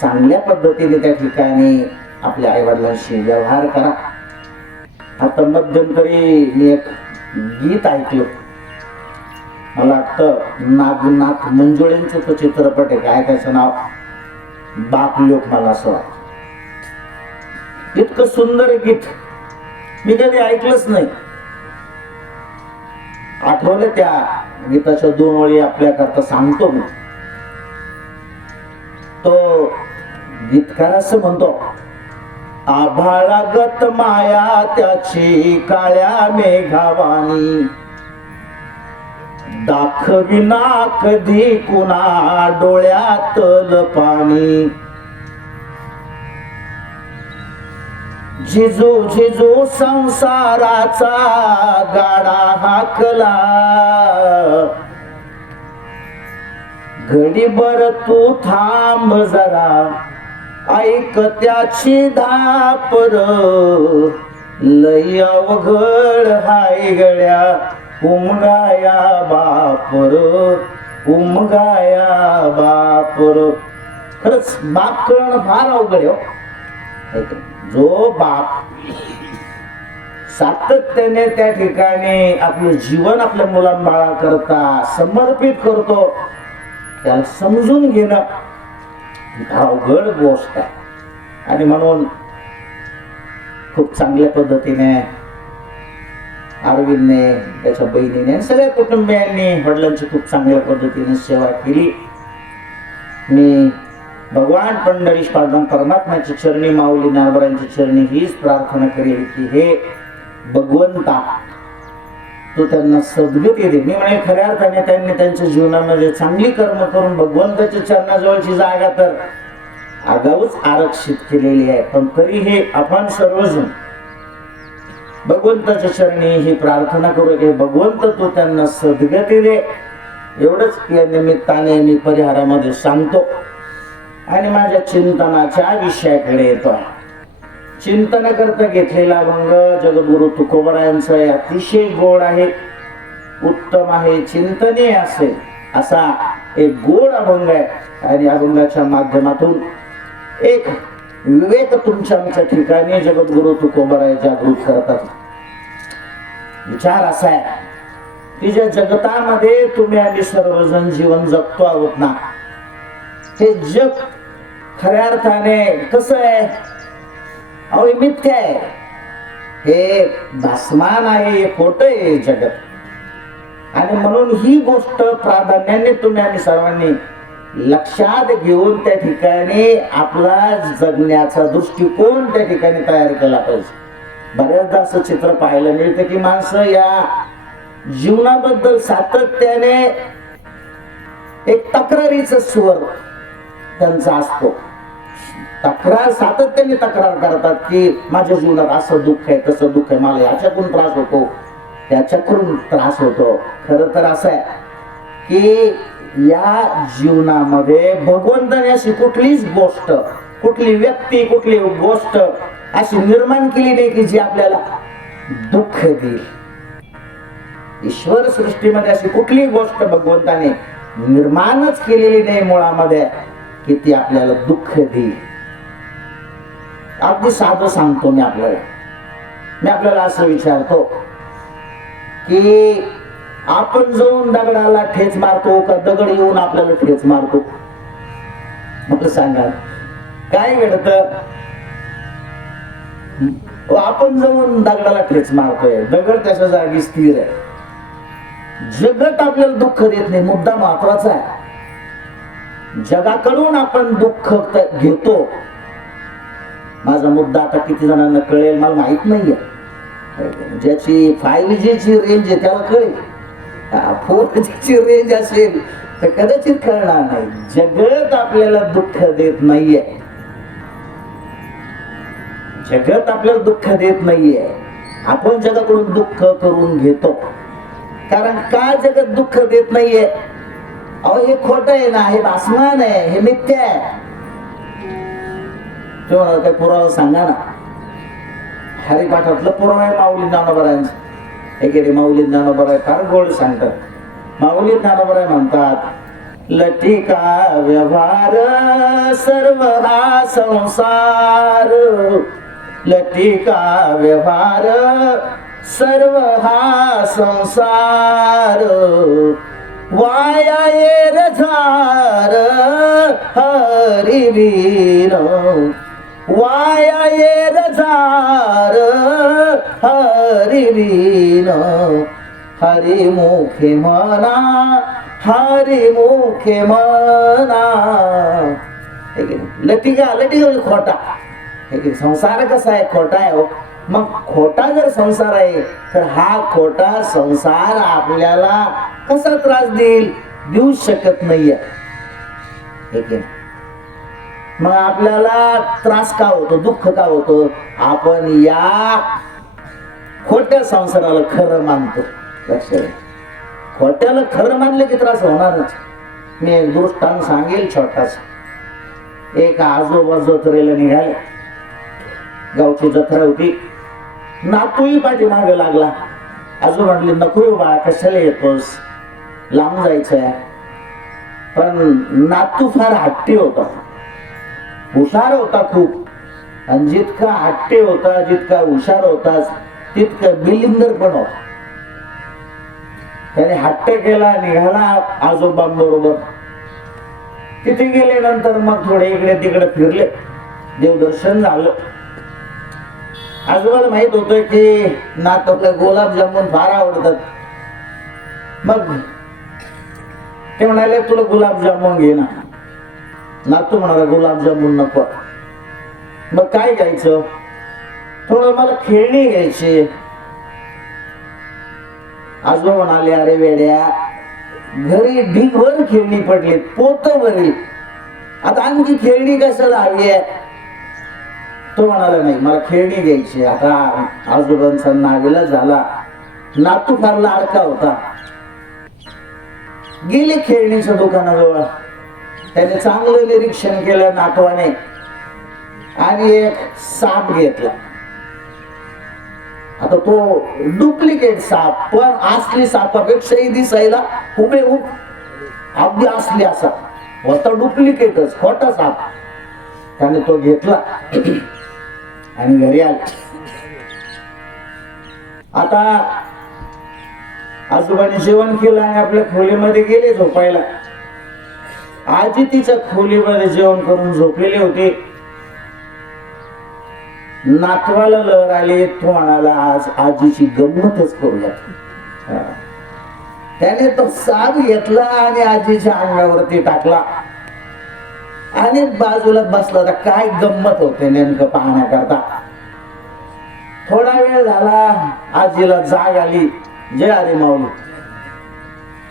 चांगल्या पद्धतीने त्या ठिकाणी आपल्या आई वडिलांशी व्यवहार करा. आता मध्यंतरी मी एक गीत ऐकलं, मला वाटतं नागनाथ मंजुळेंचं तो चित्रपट आहे, काय त्याचं नाव, बाप लोक, मला असं वाटतं. इतकं सुंदर गीत मी कधी ऐकलंच नाही. आठवलं त्या गीताच्या 2 ओळी आपल्याकरता सांगतो मी. तो गीतकार असं म्हणतो, आभाळागत माया त्याची काळ्या मेघावानी, दाखविना कधी कुणा डोळ्यातल पाणी. जिजू जिजू संसाराचा गाडा हाकला, घडीभर तू थांब जरा ऐक त्याची धापर. लय अवघड हाय गळ्या उमगाया बापर, उमगाया बापर. खरंच बाप कळणं फार अवघड आहे. जो बाप सातत्याने त्या ठिकाणी आपलं जीवन आपल्या मुलांबाळा करता समर्पित करतो, त्याला समजून घेणं अवघड गोष्ट आहे. आणि म्हणून खूप चांगल्या पद्धतीने अरविंदने, त्याच्या बहिणीने, सगळ्या कुटुंबियांनी वडिलांची खूप चांगल्या पद्धतीने सेवा केली. मी भगवान पंढरीश पांडुरंग परमात्म्याच्या चरणी, माऊली ज्ञानोबांच्या चरणी हीच प्रार्थना करेल की हे भगवंता तू त्यांना सद्गती दे. मी म्हणे खऱ्या अर्थाने त्यांनी त्यांच्या जीवनामध्ये चांगली कर्म करून भगवंताच्या चरणाजवळची जागा तर आगाऊच आरक्षित केलेली आहे, पण तरी हे आपण सर्वजण भगवंताच्या चरणी ही प्रार्थना करू की भगवंत तू त्यांना सद्गती दे. एवढंच या निमित्ताने मी परिहारामध्ये सांगतो आणि माझ्या चिंतनाच्या विषयाकडे येतो. चिंतन करता घेतलेला अभंग जगद्गुरु तुकोबरायांचा अतिशय गोड आहे, उत्तम आहे, चिंतनीय असेल असा एक गोड अभंग आहे. आणि अभंगाच्या माध्यमातून एक विवेक तुमच्या आमच्या ठिकाणी जगद्गुरु तुकोबराय जागृत करतात. विचार असा आहे की ज्या जगतामध्ये तुम्ही आम्ही सर्वजण जीवन जगतो आहोत ना, हे जग खऱ्या अर्थाने कसं आहे, अहो हे मिथ्या आहे, हे भासमान आहे, हे खोटं आहे जगत. आणि म्हणून ही गोष्ट प्राधान्याने तुम्ही आम्ही सर्वांनी लक्षात घेऊन त्या ठिकाणी आपला जगण्याचा दृष्टिकोन त्या ठिकाणी तयार केला पाहिजे. बऱ्याचदा असं चित्र पाहायला मिळतं की माणसं या जीवनाबद्दल सातत्याने एक तक्रारीचा स्वर त्यांचा असतो. सातत्याने तक्रार करतात की माझ्या जीवनात असं दुःख आहे, तसं दुःख आहे, मला याच्यातून त्रास होतो, त्याच्याकडून त्रास होतो. खरं तर असं आहे की या जीवनामध्ये भगवंताने अशी कुठलीच गोष्ट, कुठली व्यक्ती, कुठली गोष्ट अशी निर्माण केली नाही की जी आपल्याला दुःख देईल. ईश्वर सृष्टीमध्ये अशी कुठली गोष्ट भगवंताने निर्माणच केलेली नाही मुळामध्ये की ती आपल्याला दुःख देईल. अगदी साधं सांगतो मी आपल्याला असं विचारतो की आपण जाऊन दगडाला ठेच मारतो का दगड येऊन आपल्याला ठेच मारतो? मग सांगा काय घडतं? आपण जाऊन दगडाला ठेच मारतोय, दगड त्याच्या जागी स्थिर आहे. जगत आपल्याला दुःख देत नाही, मुद्दा महत्वाचा आहे. जगाकडून आपण दुःख घेतो. माझा मुद्दा आता किती जणांना कळेल मला माहित नाहीये. ज्याची 5G ची रेंज आहे त्याला कळेल, 4G ची रेंज असेल तर कदाचित कळणार नाही. जगत आपल्याला दुःख देत नाहीये, जगत आपल्याला दुःख देत नाहीये, आपण जगाकडून दुःख करून घेतो. कारण का जगत दुःख देत नाहीये? अहो हे खोट आहे ना, हे भासमान आहे, हे मिथ्या आहे. तुम्हाला काही पुरावा सांगा ना. हरिपाठातलं पुरावा आहे माऊली ज्ञानोबरायांचं. एकेरी माऊली ज्ञानोबराय फार गोड सांगतात. माऊली ज्ञानोबराय म्हणतात लटिका व्यवहार सर्व हा संसार, लटिका व्यवहार सर्व हा संसार, वाया येर झार हरी वीर, वाया येर झार हरी वीर, हरी मुखे म्हणा, हरी मुखे म्हणा. लटिका म्हणजे खोटा. संसार कसा आहे? खोटा आहे हो. मग खोटा जर संसार आहे तर हा खोटा संसार आपल्याला कसा त्रास देऊ शकत नाहीये. मग आपल्याला त्रास का होतो, दुःख का होतो? आपण या खोट्या संसाराला खरं मानतो. लक्षात, खोट्याला खरं मानलं की त्रास होणारच. मी एक दृष्टांत सांगेल छोटासा. एक आजोबा जत्रेला निघाले, गावची जत्रा होती. नातूही पाठीमागे लागला. आजोबा म्हणले नको बाळा, कशाला येतोस, लांब जायचंय. पण नातू फार हट्टी होता, हुशार होता खूप. आणि जितका हट्टी होता, जितका हुशार होता, तितकं बिलिंदर पण होता. त्याने हट्ट केला, निघाला आजोबांबरोबर. तिथे गेल्यानंतर मग थोडे इकडे तिकडे फिरले, देवदर्शन झालं. आजोबाला माहित होतं की नातूला गुलाबजामुन फार आवडतात. मग ते म्हणाले तुला गुलाबजामुन घे ना. नातू म्हणाला गुलाबजामुन नको. मग काय घ्यायचं? थोडं मला खेळणी घ्यायची. आजोबा म्हणाले अरे वेड्या, घरी ढीगभर खेळणी पडली, पोत भरेल, आता आणखी खेळणी कशाला हवी आहे? तो म्हणाला नाही मला खेळणी घ्यायची. आता आजोबांचा नावीला झाला, नातू फार लाडका होता. गेले खेळणीच्या दुकानाजवळ. त्याने चांगलं निरीक्षण केलं नातवाने आणि एक साप घेतला. आता तो डुप्लिकेट साप, पण असली सापापेक्षाही दिसायला हुबेहूब अगदी असली असा होता, डुप्लिकेटच, खोटा साप. त्याने तो घेतला आणि घरी आला. आता आजोबाने जेवण केलं आणि आपल्या खोलीमध्ये गेले झोपायला. आजी तिच्या खोलीमध्ये जेवण करून झोपलेले होते. नातवाला लहर आली. तो म्हणाला आज आजीची गंमतच करूया. त्याने तो साप घेतला आणि आजीच्या अंगावरती टाकला आणि बाजूला बसला होता. काय गंमत होते नेमकं पाहण्याकरता. थोडा वेळ झाला, आजीला जाग आली. जय हरी माऊली.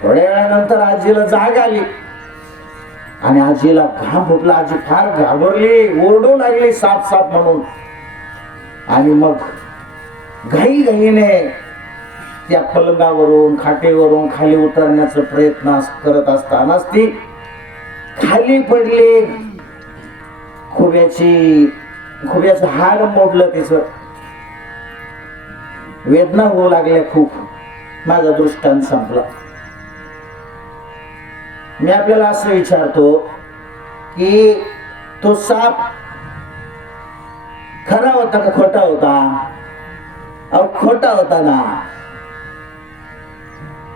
थोड्या वेळानंतर आजीला जाग आली आणि आजीला घाम फुटला. आजी फार घाबरली, ओरडू लागली साप साप म्हणून. आणि मग घाई घाईने त्या पलंगावरून खाटेवरून खाली उतरण्याचा प्रयत्न करत असतानाच ती खाली पडली. खुब्याचं हाड मोडलं तिचं. वेदना होऊ लागल्या खूप. माझा दृष्टांत संपला. मी आपल्याला असं विचारतो की तो साप खरा होता का खोटा होता? अहो खोटा होता ना.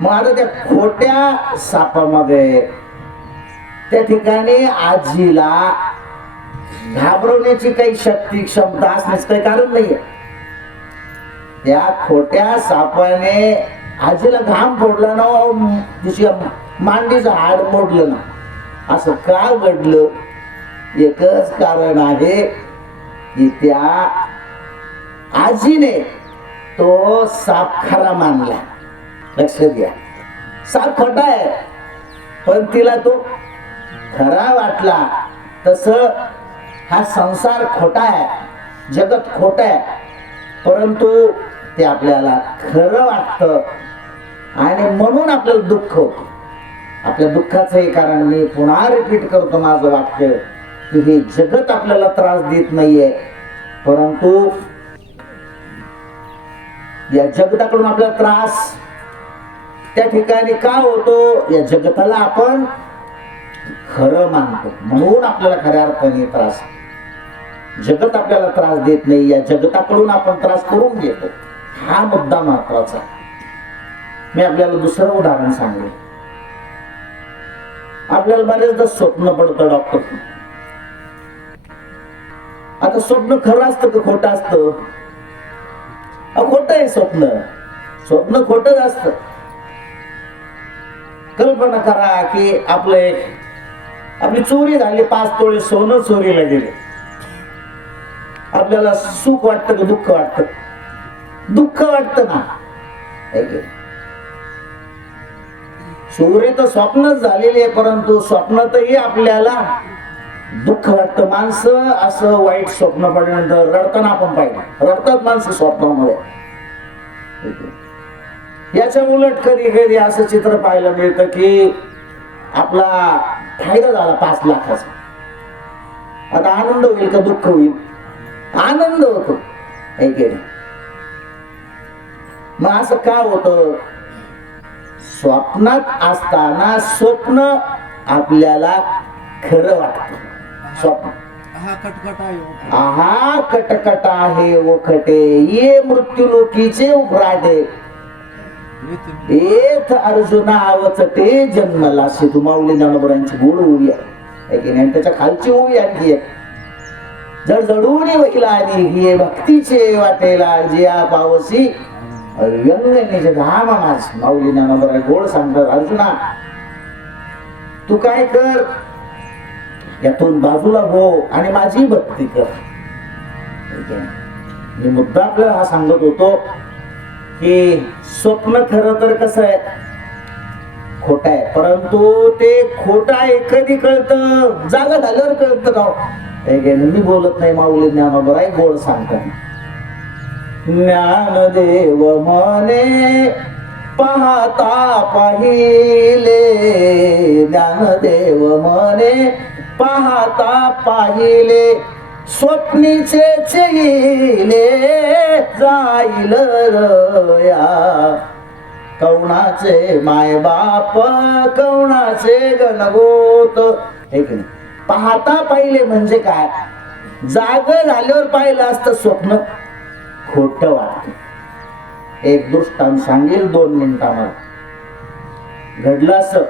मग आता त्या खोट्या सापामध्ये त्या ठिकाणी आजीला घाबरवण्याची काही शक्ती क्षमता असण्याचं काही कारण नाहीये. त्या खोट्या सापाने आजीला घाम फोडला ना, तिच्या मांडीचं हाड मोडलं ना. असं का घडलं? एकच कारण आहे की त्या आजीने तो साप खरा मानला. लक्षात घ्या, साप खोटा आहे पण तिला तो खरा वाटला. तस हा संसार खोटा आहे, जगत खोट आहे, परंतु ते आपल्याला खरं वाटतं आणि म्हणून आपल्याला दुःख होतं. आपल्या दुःखाचं हे कारण मी पुन्हा रिपीट करतो माझं वाक्य की हे जगत आपल्याला त्रास देत नाहीये, परंतु या जगताकडून आपल्याला त्रास त्या ठिकाणी का होतो? या जगताला आपण खरं मानतो म्हणून आपल्याला खऱ्या अर्थाने त्रास. जगत आपल्याला त्रास देत नाही, या जगताकडून आपण त्रास करून घेतो. हा मुद्दा महत्वाचा आहे. मी आपल्याला दुसरं उदाहरण सांगेन. आपल्याला बरेचदा स्वप्न पडतं डॉक्टर. आता स्वप्न खरं असतं का खोटं असतं? खोटं आहे स्वप्न. स्वप्न खोटच असतं. कल्पना करा की आपली चोरी झाली, 5 तोळे सोनं चोरीला गेले. आपल्याला सुख वाटतं का दुःख वाटतं? दुःख वाटतं ना. चोरी तर स्वप्नच झालेली आहे, परंतु स्वप्नातही आपल्याला दुःख वाटतं. माणसं असं वाईट स्वप्न पडल्यानंतर रडताना आपण पाहिलं, रडतात माणसं स्वप्नामध्ये. याच्या उलट कधी कधी असं चित्र पाहायला मिळतं की आपला फायदा झाला 5 लाखाचा. आता आनंद होईल का दुःख होईल? आनंद होतो. मग असं का होतं? स्वप्नात असताना स्वप्न आपल्याला खरं वाटतं. स्वप्न आहा कटकट आहे ओखटे ये मृत्यू लोकीचे उभराडे एथ अर्जुना आवचते जन्मला तू माऊली ज्ञानोबरांची गोड ओवी आहे की नाही. त्याच्या खालची ओवी आणखी एक जड जडून वहिला आणि भक्तीचे वाटेला जिया पावसी व्यंगनेचे धाम माझ माऊली ज्ञानोबराय गोड सांगतात अर्जुना तू काय कर यातून बाजूला हो आणि माझी भक्ती कर. मी मुद्दा आपल्याला हा सांगत होतो की स्वप्न खरं तर कसं आहे खोट आहे परंतु ते खोट आहे कधी कळतं जागा झाल्यावर कळतं का. मी बोलत नाही माऊली ज्ञानोबराय गोड सांगतात ज्ञानदेव म्हणे पाहता पाहिले ज्ञानदेव म्हणे पाहता पाहिले स्वप्नीचे चेले जाईल रया कवणाचे माय बाप कवणाचे गणगोत. हे की नाही पाहता पाहिले म्हणजे काय जाग झाल्यावर पाहिलं असतं स्वप्न खोट वाटत. एक दृष्टांत सांगेल 2 मिनिटांमध्ये. घडलं असं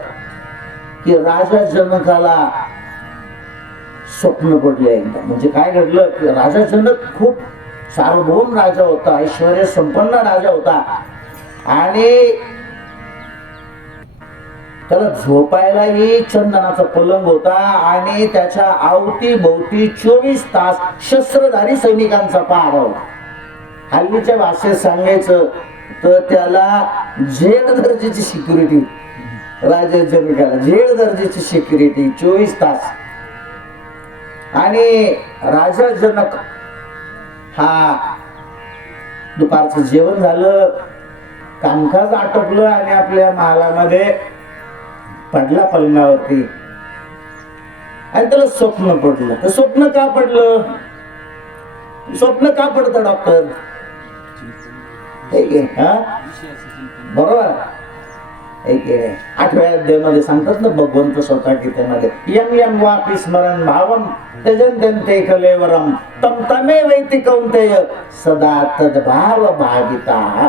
की राजा जनकाला स्वप्न पडले एकदा. म्हणजे काय घडलं की राजा जनक खूप सार्वभौम राजा होता ऐश्वर्य संपन्न राजा होता आणि त्याला झोपायलाही चंदनाचा पलंग होता आणि त्याच्या अवतीभोवती 24 तास शस्त्रधारी सैनिकांचा पहारा होता. हल्लीच्या भाषेत सांगायचं तर त्याला झेड दर्जाची सिक्युरिटी राजा जनकाला झेड दर्जाची सिक्युरिटी 24 तास. आणि राजा जनक हा दुपारचं जेवण झालं कामकाज आटोपलं आणि आपल्या महालामध्ये पडला पलंगावरती आणि त्याला स्वप्न पडलं. तर स्वप्न का पडलं स्वप्न का पडतं डॉक्टर बरोबर. 8व्या अध्यायामध्ये सांगतात ना भगवंत स्वतः गीतेमध्ये यम यम वापी स्मरण भावम त्यजन्ते कलेवरम तम तमे वैति कौंतेय सदा तद्भाव भाविता.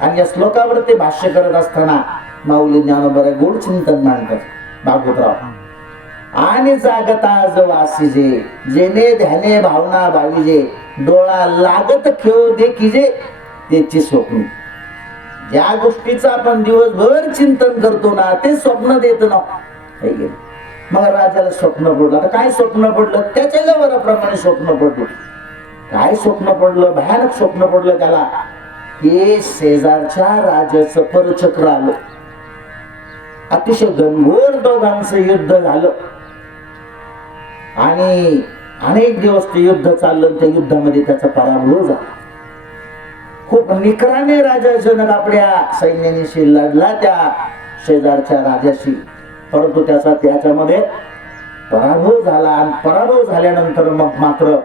आणि या श्लोकावरती भाष्य करत असताना माऊली ज्ञानोबराय गोड चिंतन मांडतात बाबूराव आणि जागता आज वासिजे जेने ध्याने भावना भाविजे डोळा लागत खेळ देखीजे त्याची स्वप्न. ज्या गोष्टीचं आपण दिवसभर चिंतन करतो ना ते स्वप्न देत ना. मग राजाला स्वप्न पडलं. आता काय स्वप्न पडलं त्याच्या जवळप्रमाणे स्वप्न पडलं. काय स्वप्न पडलं भयानक स्वप्न पडलं त्याला की शेजारच्या राजाचं परचक्र आलं. अतिशय घनघोर दोघांचं युद्ध झालं आणि अनेक दिवस ते युद्ध चाललं. त्या युद्धामध्ये त्याचा पराभव झाला. खूप निकराने राजा जनक आपल्या सैन्याशी लढला त्या शेजारच्या राजाशी परंतु त्याच्यामध्ये पराभव झाला. आणि पराभव झाल्यानंतर मग मात्र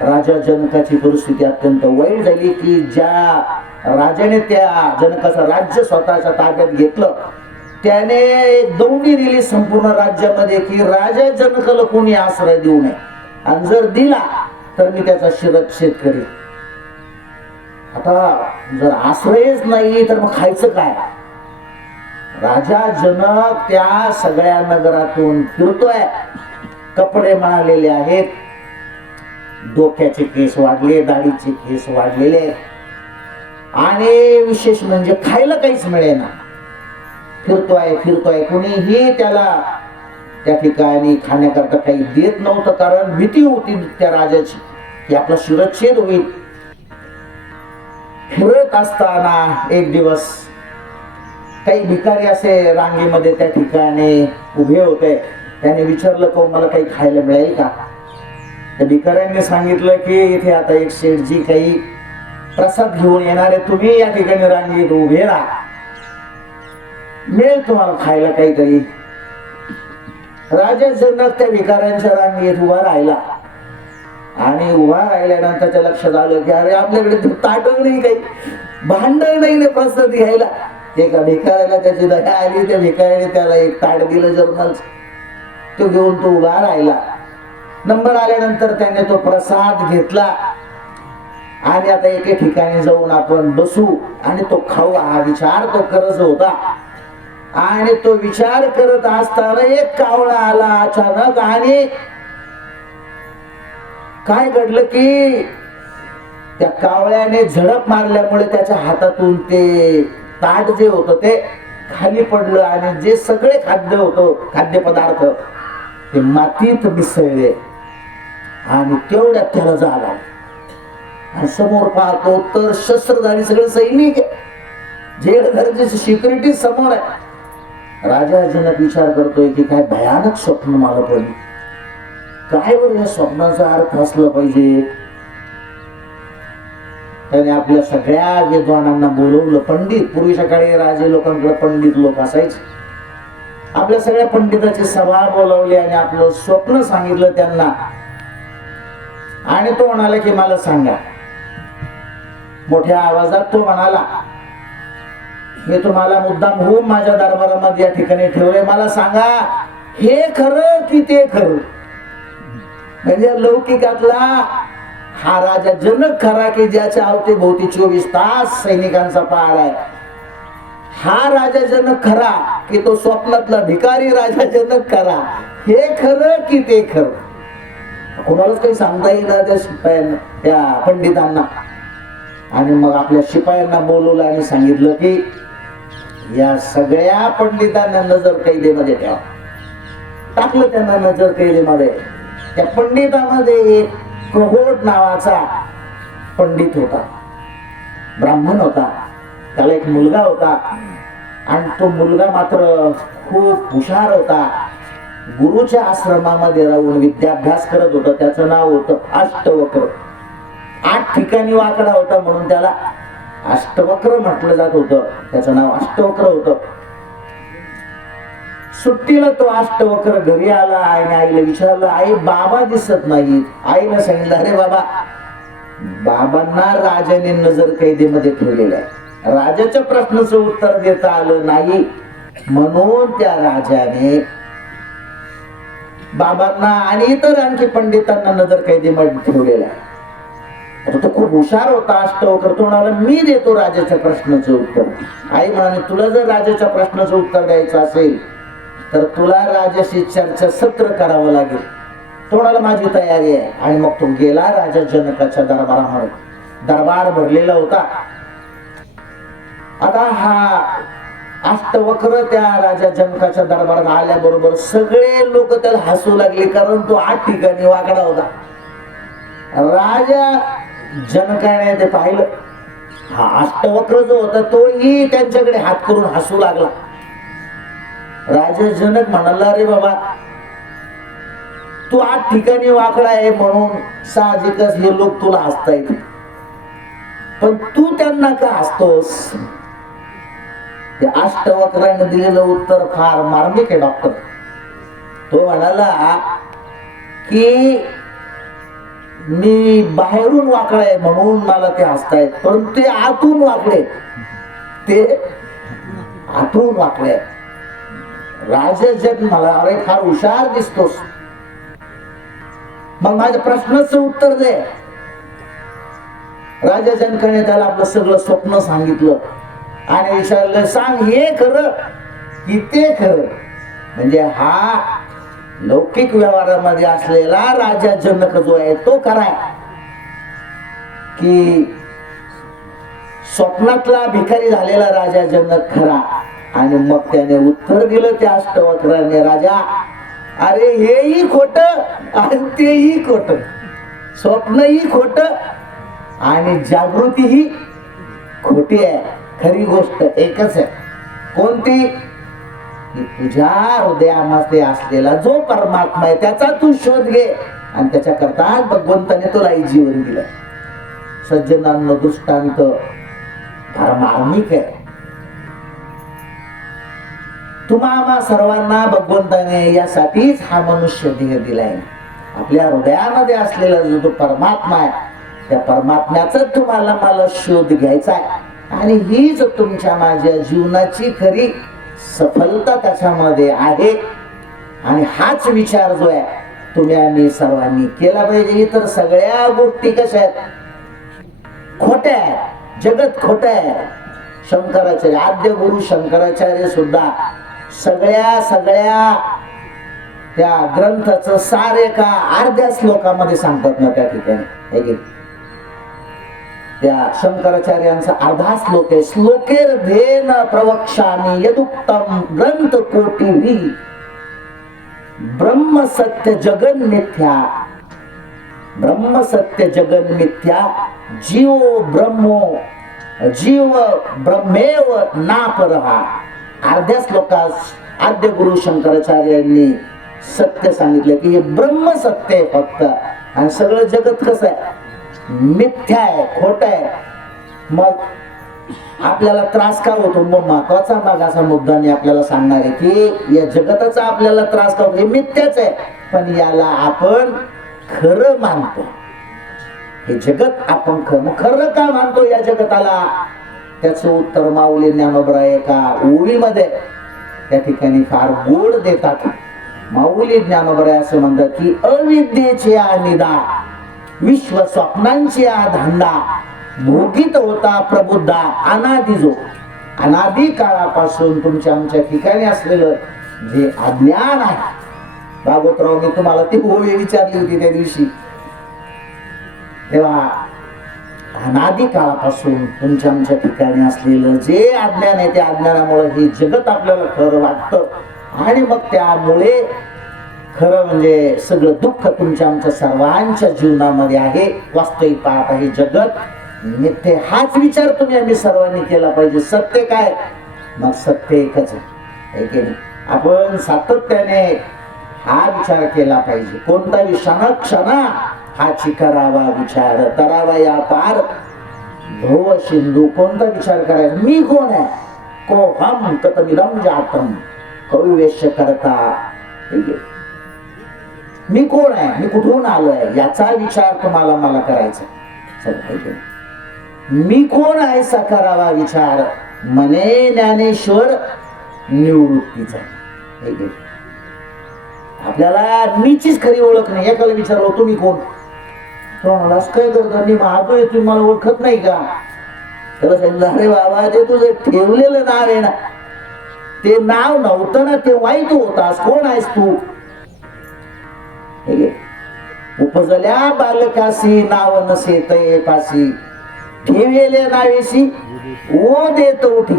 राजा जनकाची परिस्थिती अत्यंत वाईट झाली की ज्या राजाने त्या जनकाचं राज्य स्वतःच्या ताब्यात घेतलं त्याने एक दौंडी दिली संपूर्ण राज्यामध्ये की राजा जनकाला कोणी आश्रय देऊ नये आणि जर दिला तर मी त्याचा शिरच्छेद करेन. आता जर आश्रयच नाही तर मग खायचं काय. राजा जनक त्या सगळ्या नगरातून फिरतोय. कपडे मळालेले आहेत डोक्याचे केस वाढले दाढीचे केस वाढलेले आणि विशेष म्हणजे खायला काहीच मिळेना. फिरतोय कोणीही त्याला त्या ठिकाणी खाण्याकरता काही देत नव्हतं कारण भीती होती त्या राजाची की आपला शिरच्छेद होईल. फिरत असताना एक दिवस काही भिकारी असे रांगेमध्ये त्या ठिकाणी उभे होते. त्याने विचारलं को मला काही खायला मिळेल का. त्या भिकाऱ्यांनी सांगितलं की इथे आता एक शेठजी काही प्रसाद घेऊन येणार आहे तुम्ही या ठिकाणी रांगेत उभे राहा मिळेल तुम्हाला खायला काहीतरी. राजा जनक त्या भिकाऱ्यांच्या रांगेत उभा राहिला आणि उभा राहिल्यानंतर त्या लक्षात आलं की अरे आपल्याकडे ताट नाही काही भांड नाही प्रसाद घ्यायला. एका भिकाऱ्याला त्याची दया आली. त्या भिकाऱ्याने त्याला एक ताट दिलं जर्मल. तो घेऊन तो उभा राहिला नंबर आल्यानंतर त्याने तो प्रसाद घेतला आणि आता एके ठिकाणी जाऊन आपण बसू आणि तो खाऊ, हा विचार तो करत होता. आणि तो विचार करत असताना एक कावळा आला अचानक. आणि काय घडलं की त्या कावळ्याने झडप मारल्यामुळे त्याच्या हातातून ते ताट जे होतं ते खाली पडलं आणि जे सगळे खाद्य होतं, खाद्यपदार्थ ते मातीत मिसळले. आणि तेवढ्यात त्याला जाग आली आणि समोर पाहतो तर शस्त्रधारी सगळे सैनिक, जेलधरची सिक्युरिटी समोर आहे. राजा जनक विचार करतोय की काय भयानक स्वप्न मला पडली, काय बरं या स्वप्नाचा अर्थ असला पाहिजे. त्याने आपल्या सगळ्या विद्वानांना बोलवलं. पंडित, पूर्वीच्या काळी राजे लोकांकडे पंडित लोक असायचे. आपल्या सगळ्या पंडिताची सभा बोलवली आणि आपलं स्वप्न सांगितलं त्यांना. आणि तो म्हणाला की मला सांगा. मोठ्या आवाजात तो म्हणाला, मी तुम्हाला मुद्दाम होऊन माझ्या दरबारामध्ये या ठिकाणी ठेवले, मला सांगा हे खरं की ते खरं. म्हणजे लौकिकातला हा राजा जनक खरा की ज्याच्या अवतीभोवती 24 तास सैनिकांचा पहारा आहे, हा राजा जनक खरा की तो स्वप्नातला भिकारी राजा जनक खरा, हे खरं की ते खरं. कोणालाच काही सांगता येईल त्या शिपायांना, त्या पंडितांना. आणि मग आपल्या शिपायांना बोलवलं आणि सांगितलं की या सगळ्या पंडितांना नजर कैदेमध्ये ठेवा. टाकलं त्यांना नजर कैदेमध्ये. त्या पंडितामध्ये एक कहोड नावाचा पंडित होता, ब्राह्मण होता. त्याला एक मुलगा होता आणि तो मुलगा मात्र खूप हुशार होता. गुरुच्या आश्रमामध्ये राहून विद्याभ्यास करत होता. त्याचं नाव होतं अष्टवक्र. 8 ठिकाणी वाकडा होता म्हणून त्याला अष्टवक्र म्हटलं जात होतं. त्याचं नाव अष्टवक्र होतं. सुट्टीला तो अष्टवक्र घरी आला आणि आईला विचारलं, आई बाबा दिसत नाहीत. आईला सांगितलं, अरे बाबा, बाबांना राजाने नजर कैदेमध्ये ठेवलेलं आहे, राजाच्या प्रश्नाचं उत्तर देता आलं नाही म्हणून त्या राजाने बाबांना आणि इतर आणखी पंडितांना नजर कैदेमध्ये ठेवलेलं आहे. तो खूप हुशार होता अष्टवक्र. तो म्हणाला, मी देतो राजाच्या प्रश्नाचं उत्तर. आई म्हणाली, तुला जर राजाच्या प्रश्नाचं उत्तर द्यायचं असेल तर तुला राजाशी चर्चा सत्र करावं लागेल. तो म्हणाला, माझी तयारी आहे. आणि मग तो गेला राजा जनकाच्या दरबारामध्ये. दरबार भरलेला होता. आता हा अष्टवक्र त्या राजा जनकाच्या दरबारात आल्याबरोबर सगळे लोक त्याला हसू लागले, कारण तो 8 ठिकाणी वाकडा होता. राजा जनकाने ते पाहिलं. हा अष्टवक्र जो होता तोही त्यांच्याकडे हात करून हसू लागला. राजा जनक म्हणाला, अरे बाबा, तू 8 ठिकाणी वाकडा आहे म्हणून साहजिकच हे लोक तुला हसतायत, पण तू त्यांना का हसतोस? त्या अष्टवक्राने दिलेलं उत्तर फार मार्मिक आहे डॉक्टर. तो म्हणाला की मी बाहेरून वाकडा आहे म्हणून मला ते हसतायत, पण ते आतून वाकडे, ते आतून वाकडे. राजा जग मला, अरे फार हुशार दिसतोस, मग माझ्या प्रश्नाचं उत्तर दे. राजा जनकाने त्याला आपलं सगळं स्वप्न सांगितलं आणि विचारलं, सांग हे खरं की ते खरं. म्हणजे हा लौकिक व्यवहारामध्ये असलेला राजा जनक जो आहे तो खरा की स्वप्नातला भिकारी झालेला राजा जनक खरा. आणि मग त्याने उत्तर दिलं त्या अष्टवक्राने, राजा, अरे हेही खोट आणि तेही खोट, स्वप्नही खोट आणि जागृतीही खोटी आहे. खरी गोष्ट एकच आहे. कोणती? तुझ्या हृदयामध्ये असलेला जो परमात्मा आहे त्याचा तू शोध घे आणि त्याच्या करता भगवंताने तुला जीवन दिलं. सज्जनांनो, दृष्टांत फार मार्मिक आहे. तुम्हाला सर्वांना भगवंताने यासाठीच हा मनुष्य देह दिलाय. आपल्या हृदयामध्ये असलेला जो परमात्मा आहे त्या परमात्म्याचा तुम्हाला मला शोध घ्यायचा आहे आणि हीच तुमच्या माझ्या जीवनाची खरी सफलता त्याच्यामध्ये आहे. आणि हाच विचार जो आहे तुम्ही आम्ही सर्वांनी केला पाहिजे. इतर सगळ्या गोष्टी कशा आहेत? खोट्या आहेत. जगत खोट आहे. शंकराचार्य, आद्य गुरु शंकराचार्य सुद्धा सगळ्या त्या ग्रंथाचं सार एका अर्ध्या श्लोकामध्ये सांगतात ना त्या ठिकाणी. त्या शंकराचार्यांचा अर्धा श्लोक आहे. श्लोकेर धेन प्रवक्ष्यामि यदुक्तम ग्रंथ कोटिभी ब्रह्म सत्य जगन मिथ्या. ब्रह्म सत्य जगन मिथ्या जीव ब्रह्मेव नापरहा. अर्ध्या श्लोकात आद्य गुरु शंकराचार्यांनी सत्य सांगितलं की हे ब्रह्म सत्य आहे फक्त, आणि सगळं जगत कसं आहे? मिथ्या आहे, खोट आहे. मग आपल्याला त्रास का होतो? मग महत्वाचा भाग असा मुद्दा मी आपल्याला सांगणार आहे की या जगताचा आपल्याला त्रास का होतो? हे मिथ्याच आहे, पण याला आपण खरं मानतो. हे जगत आपण खरं का मानतो या जगताला? त्याचं उत्तर माऊली ज्ञानोबराय एका ओळीमध्ये त्या ठिकाणी फार गोड देतात. माऊली ज्ञानोबराय असं म्हणतात की अविद्येचे निदा विश्व स्वप्नांची धांडा भोगीत होता प्रबुद्धा अनादि. जो अनादि काळापासून तुमच्या आमच्या ठिकाणी असलेलं जे अज्ञान आहे. भागवतराव मी तुम्हाला ती ओळी विचारली होती त्या दिवशी, तेव्हा अनादि काळापासून तुमच्या आमच्या ठिकाणी असलेलं जे अज्ञान आहे त्या अज्ञानामुळे हे जगत आपल्याला खरं वाटतं, आणि मग त्यामुळे खरं म्हणजे सगळं दुःख तुमच्या आमच्या सर्वांच्या जीवनामध्ये आहे. वास्तविक पाहता हे जगत मिथ्या. हाच विचार तुम्ही आम्ही सर्वांनी केला पाहिजे. सत्य काय? मग सत्य एकच आहे. आपण सातत्याने हा विचार केला पाहिजे. कोणता क्षणा हाची करावा विचार, करावा या पार भव सिंधू. कोणता विचार करायचा? मी कोण आहे? को हम कतमिदम जातम कविवेश करता. मी कोण आहे? मी कुठून आलोय? याचा विचार तुम्हाला मला करायचा. मी कोण आहे सा करावा विचार, मने ज्ञानेश्वर निवृत्तीचा. आपल्याला मीचीच खरी ओळख नाही. एकाला विचारलं तुम्ही कोण? तो मला काय करतो? मी महातो तुम्ही मला ओळखत नाही का? त्याला सांगितलं अरे बाबा ते तुझं ठेवलेलं नाव आहे ना, ते नाव नव्हतं ना तेव्हाही तू होतास. कोण आहेस तू? उपजल्या बालकासी नाव नसे तये पासी ठेवलेल्या नावेशी ओ देत उठी.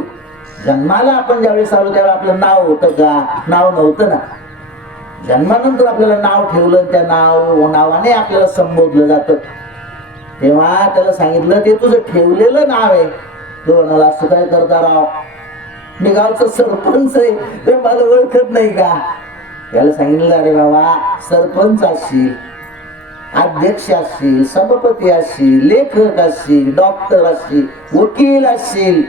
जन्माला आपण ज्यावेळेस आलो त्यावेळेस आपलं नाव होतं का? नाव नव्हतं ना. जन्मानंतर आपल्याला नाव ठेवलं, त्या नावाने आपल्याला संबोधलं जातं. तेव्हा त्याला सांगितलं ते तुझं ठेवलेलं नाव आहे. तो म्हणाला असं काय करता राव, मी गावचा सरपंच आहे, ते मला ओळखत नाही का? त्याला सांगितलं अरे बाबा सरपंच असशील, अध्यक्ष असशील, सभापती असशील, लेखक असशील, डॉक्टर असशील, वकील असशील,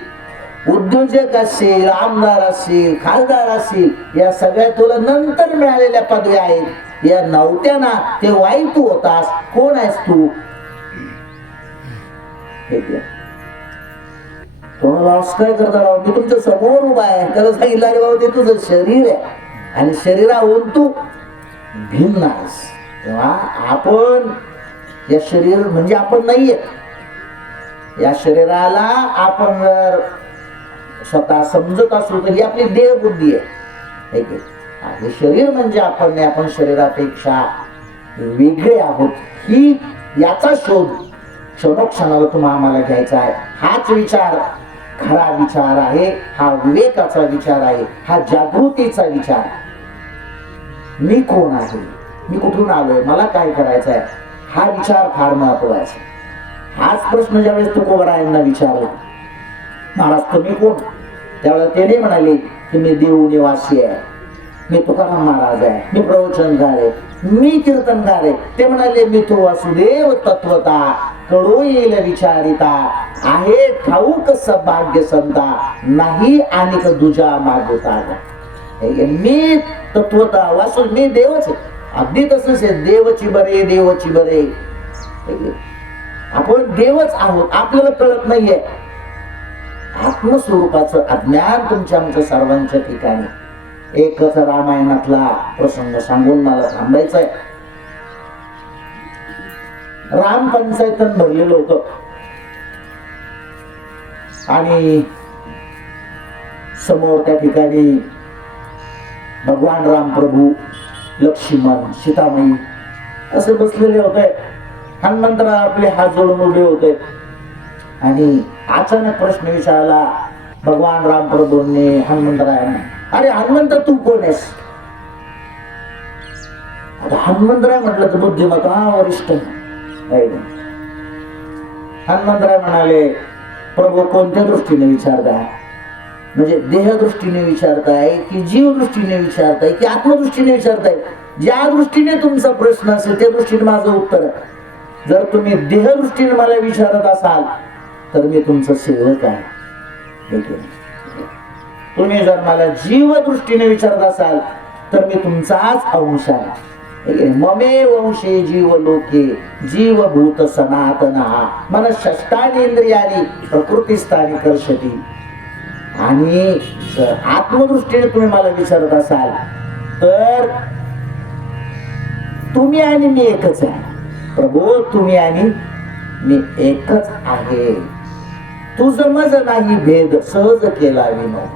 उद्योजक असशील, आमदार असशील, खासदार असशील, या सगळ्या तुला नंतर मिळालेल्या पदव्या आहेत. या नव्हत्या ना ते वाई तू होतास. कोण आहेस तू? काय करता राव? मी तुमच्या समोर उभा आहे. त्याला सांगितलं अरे बाबा ते तुझं शरीर आहे, आणि शरीराहून तू भिन्न आहेस. तेव्हा आपण या शरीर म्हणजे आपण नाहीये. या शरीराला आपण जर स्वतः समजत असू तर ही आपली देह बुद्धी आहे. हे शरीर म्हणजे आपण नाही, आपण शरीरापेक्षा वेगळे आहोत. ही याचा शोध क्षणोक्षणाला तुम्हाला आम्हाला घ्यायचा आहे. हाच विचार खरा विचार आहे. हा विवेकाचा विचार आहे. हा जागृतीचा विचार. मी कोण आहे? मी कुठून आलोय? मला काय करायचं आहे? हा विचार फार महत्वाचा. हाच प्रश्न ज्यावेळेस तुकोबरायांना विचारला, महाराज तुम्ही कोण? त्यावेळेला ते नाही म्हणाले की मी देव निवासी आहे, मी तुकाराम महाराज आहे, मी प्रवचनकार आहे, मी कीर्तनकार आहे. ते म्हणाले मी तो वासुदेव तत्वता कडो येईल विचारिता आहे ठाऊक सभाग्य संता नाही अनेक दुजा मागता. मी तत्वता वासुदेव, मी देवच आहे. अगदी तसंच आहे. देवची बरे, देवची बरे. आपण देवच आहोत, आपल्याला कळत नाहीये. आत्मस्वरूपाचं अज्ञान तुमच्या आमच्या सर्वांच्या ठिकाणी. एकच रामायणातला प्रसंग सांगून मला थांबायचंय. राम पंचायतन भरलेलं होतं आणि समोर त्या ठिकाणी भगवान राम प्रभू, लक्ष्मण, सीतामाई असे बसलेले होते. हनुमंतराव आपले हात जोडून उभे होते आणि अचानक प्रश्न विचारला भगवान राम प्रभूंनी हनुमंतरायांना, अरे हनुमंत तू कोण आहेस? आता हनुमंतराय म्हटलं तर बुद्धिमत्ता वरिष्ठ. हनुमंतराय म्हणाले, प्रभू कोणत्या दृष्टीने विचारताय? म्हणजे देह दृष्टीने विचारताय की जीव दृष्टीने विचारताय की आत्मदृष्टीने विचारताय? ज्या दृष्टीने तुमचा प्रश्न असेल त्या दृष्टीने माझं उत्तर आहे. जर तुम्ही देह दृष्टीने मला विचारत असाल तर मी तुमचं सेवक आहे. तुम्ही जर मला जीव दृष्टीने विचारत असाल तर मी तुमचाच अंश आहे. ममे वंशे जीव लोके जीवभूत सनातना मन षष्टानी इंद्रियानी प्रकृतीस्थानी कर्षती. आणि जर आत्मदृष्टीने तुम्ही मला विचारत असाल तर तुम्ही आणि मी एकच आहे. प्रभू तुम्ही आणि मी एकच आहे. तुझं मज नाही भेद सहज केला विनोद.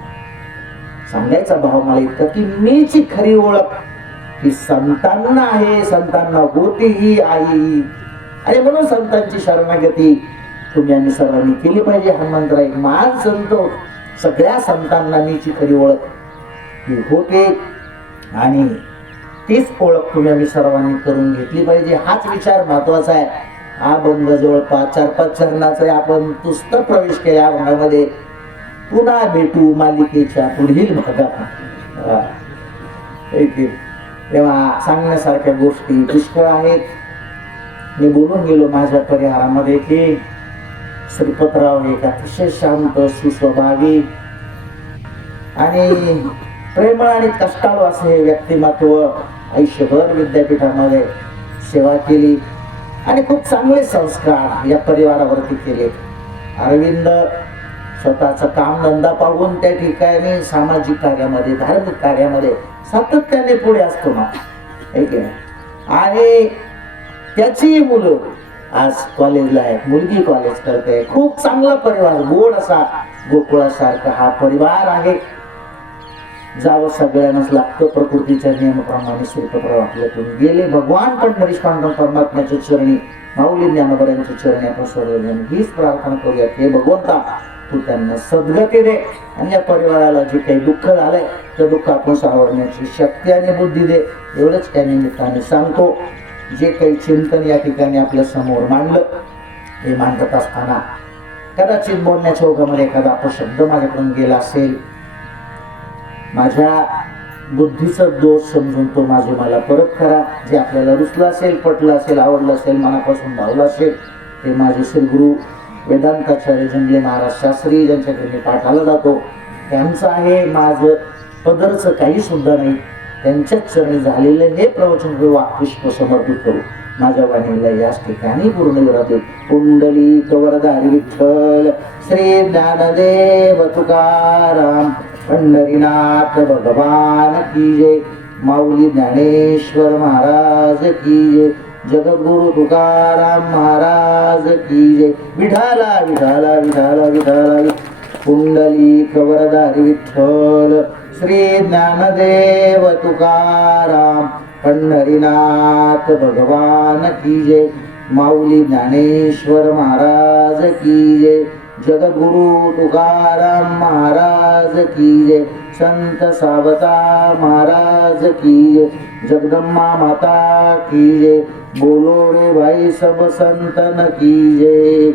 सांगायचा भाव मला इतका की मीची खरी ओळख ही संतांना आहे, संतांना होती ही आई. आणि म्हणून संतांची शरणागती तुम्ही आणि सर्वांनी केली पाहिजे. हनुमंतराय एक महान संत, सगळ्या संतांना मीची खरी ओळख ही होते आणि तीच ओळख तुम्ही आम्ही सर्वांनी करून घेतली पाहिजे. हाच विचार महत्वाचा आहे. हा अभंग जवळपास 4-5 चरणाचा आहे. आपण पुस्तक प्रवेश केला अभंगामध्ये. पुन्हा भेटू मालिकेच्या पुढील भागात. तेव्हा सांगण्यासारख्या गोष्टी पुष्कळ आहेत. मी बोलून गेलो माझ्या परिहारामध्ये की श्रीपतराव एक अतिशय शांत, सुस्वभावी आणि प्रेमळ आणि कष्टाळू असे हे व्यक्तिमत्व. आयुष्यभर विद्यापीठामध्ये सेवा केली आणि खूप चांगले संस्कार या परिवारावरती केले. अरविंद स्वतःचा काम धंदा पाहून त्या ठिकाणी सामाजिक कार्यामध्ये, धार्मिक कार्यामध्ये सातत्याने पुढे असतो ना. आणि त्याची मुलं आज कॉलेजला आहे, मुलगी कॉलेज करते. खूप चांगला परिवार, गोड असा गोकुळासारखा हा परिवार आहे. जावं सगळ्यांनाच लागतं. प्रकृतीच्या नियमाप्रमाणे श्रीपतराव आपल्यातून गेले. भगवान पंढरीश पांडुरंग परमात्म्याच्या चरणी, माऊली ज्ञानोबरांच्या चरणी आपण सर्वजण हीच प्रार्थना करूयात, हे भगवंता तू त्यांना सद्गती दे आणि या परिवाराला जे काही दुःख झालंय ते दुःख आपण सावरण्याची शक्ती आणि बुद्धी दे. एवढंच त्या निमित्ताने सांगतो. जे काही चिंतन या ठिकाणी आपल्या समोर मांडलं, हे मांडत असताना कदाचित बोलण्याच्या ओघामध्ये एखादा अपशब्द माझ्याकडून गेला असेल, माझ्या बुद्धीचा दोष समजून तो मला परत करा. जे आपल्याला रुचलं असेल, पटलं असेल, आवडलं असेल, मनापासून भावलं असेल, ते माझे श्रीगुरु वेदांताचार्य जंगले महाराज शास्त्री ज्यांच्याकडे मी पाठाला जातो त्यांचं आहे. माझं पदरचं काही सुद्धा नाही. त्यांच्याच चरणी झालेलं हे प्रवचन वाक्पुष्प समर्पित करू. माझ्या वाणीला याच ठिकाणी पूर्ण विरातील. कुंडली कवरधारी विठ्ठल श्री ज्ञानदेव तुकाराम पंढरीनाथ भगवान की जय. माऊली ज्ञानेश्वर महाराज की जय. जगद्गुरु तुकाराम महाराज की जय. विठाला विठाला विठाला विठाला. कुंडली कवरधारी विठ्ठल श्री ज्ञानदेव तुकाराम पंढरीनाथ भगवान की जय. माऊली ज्ञानेश्वर महाराज की जय. जगद्गुरु तुकाराम महाराज की जय. संत सावता महाराज की जय. जगदम्मा माता की जय. बोलो रे भाई सब संतन की जय.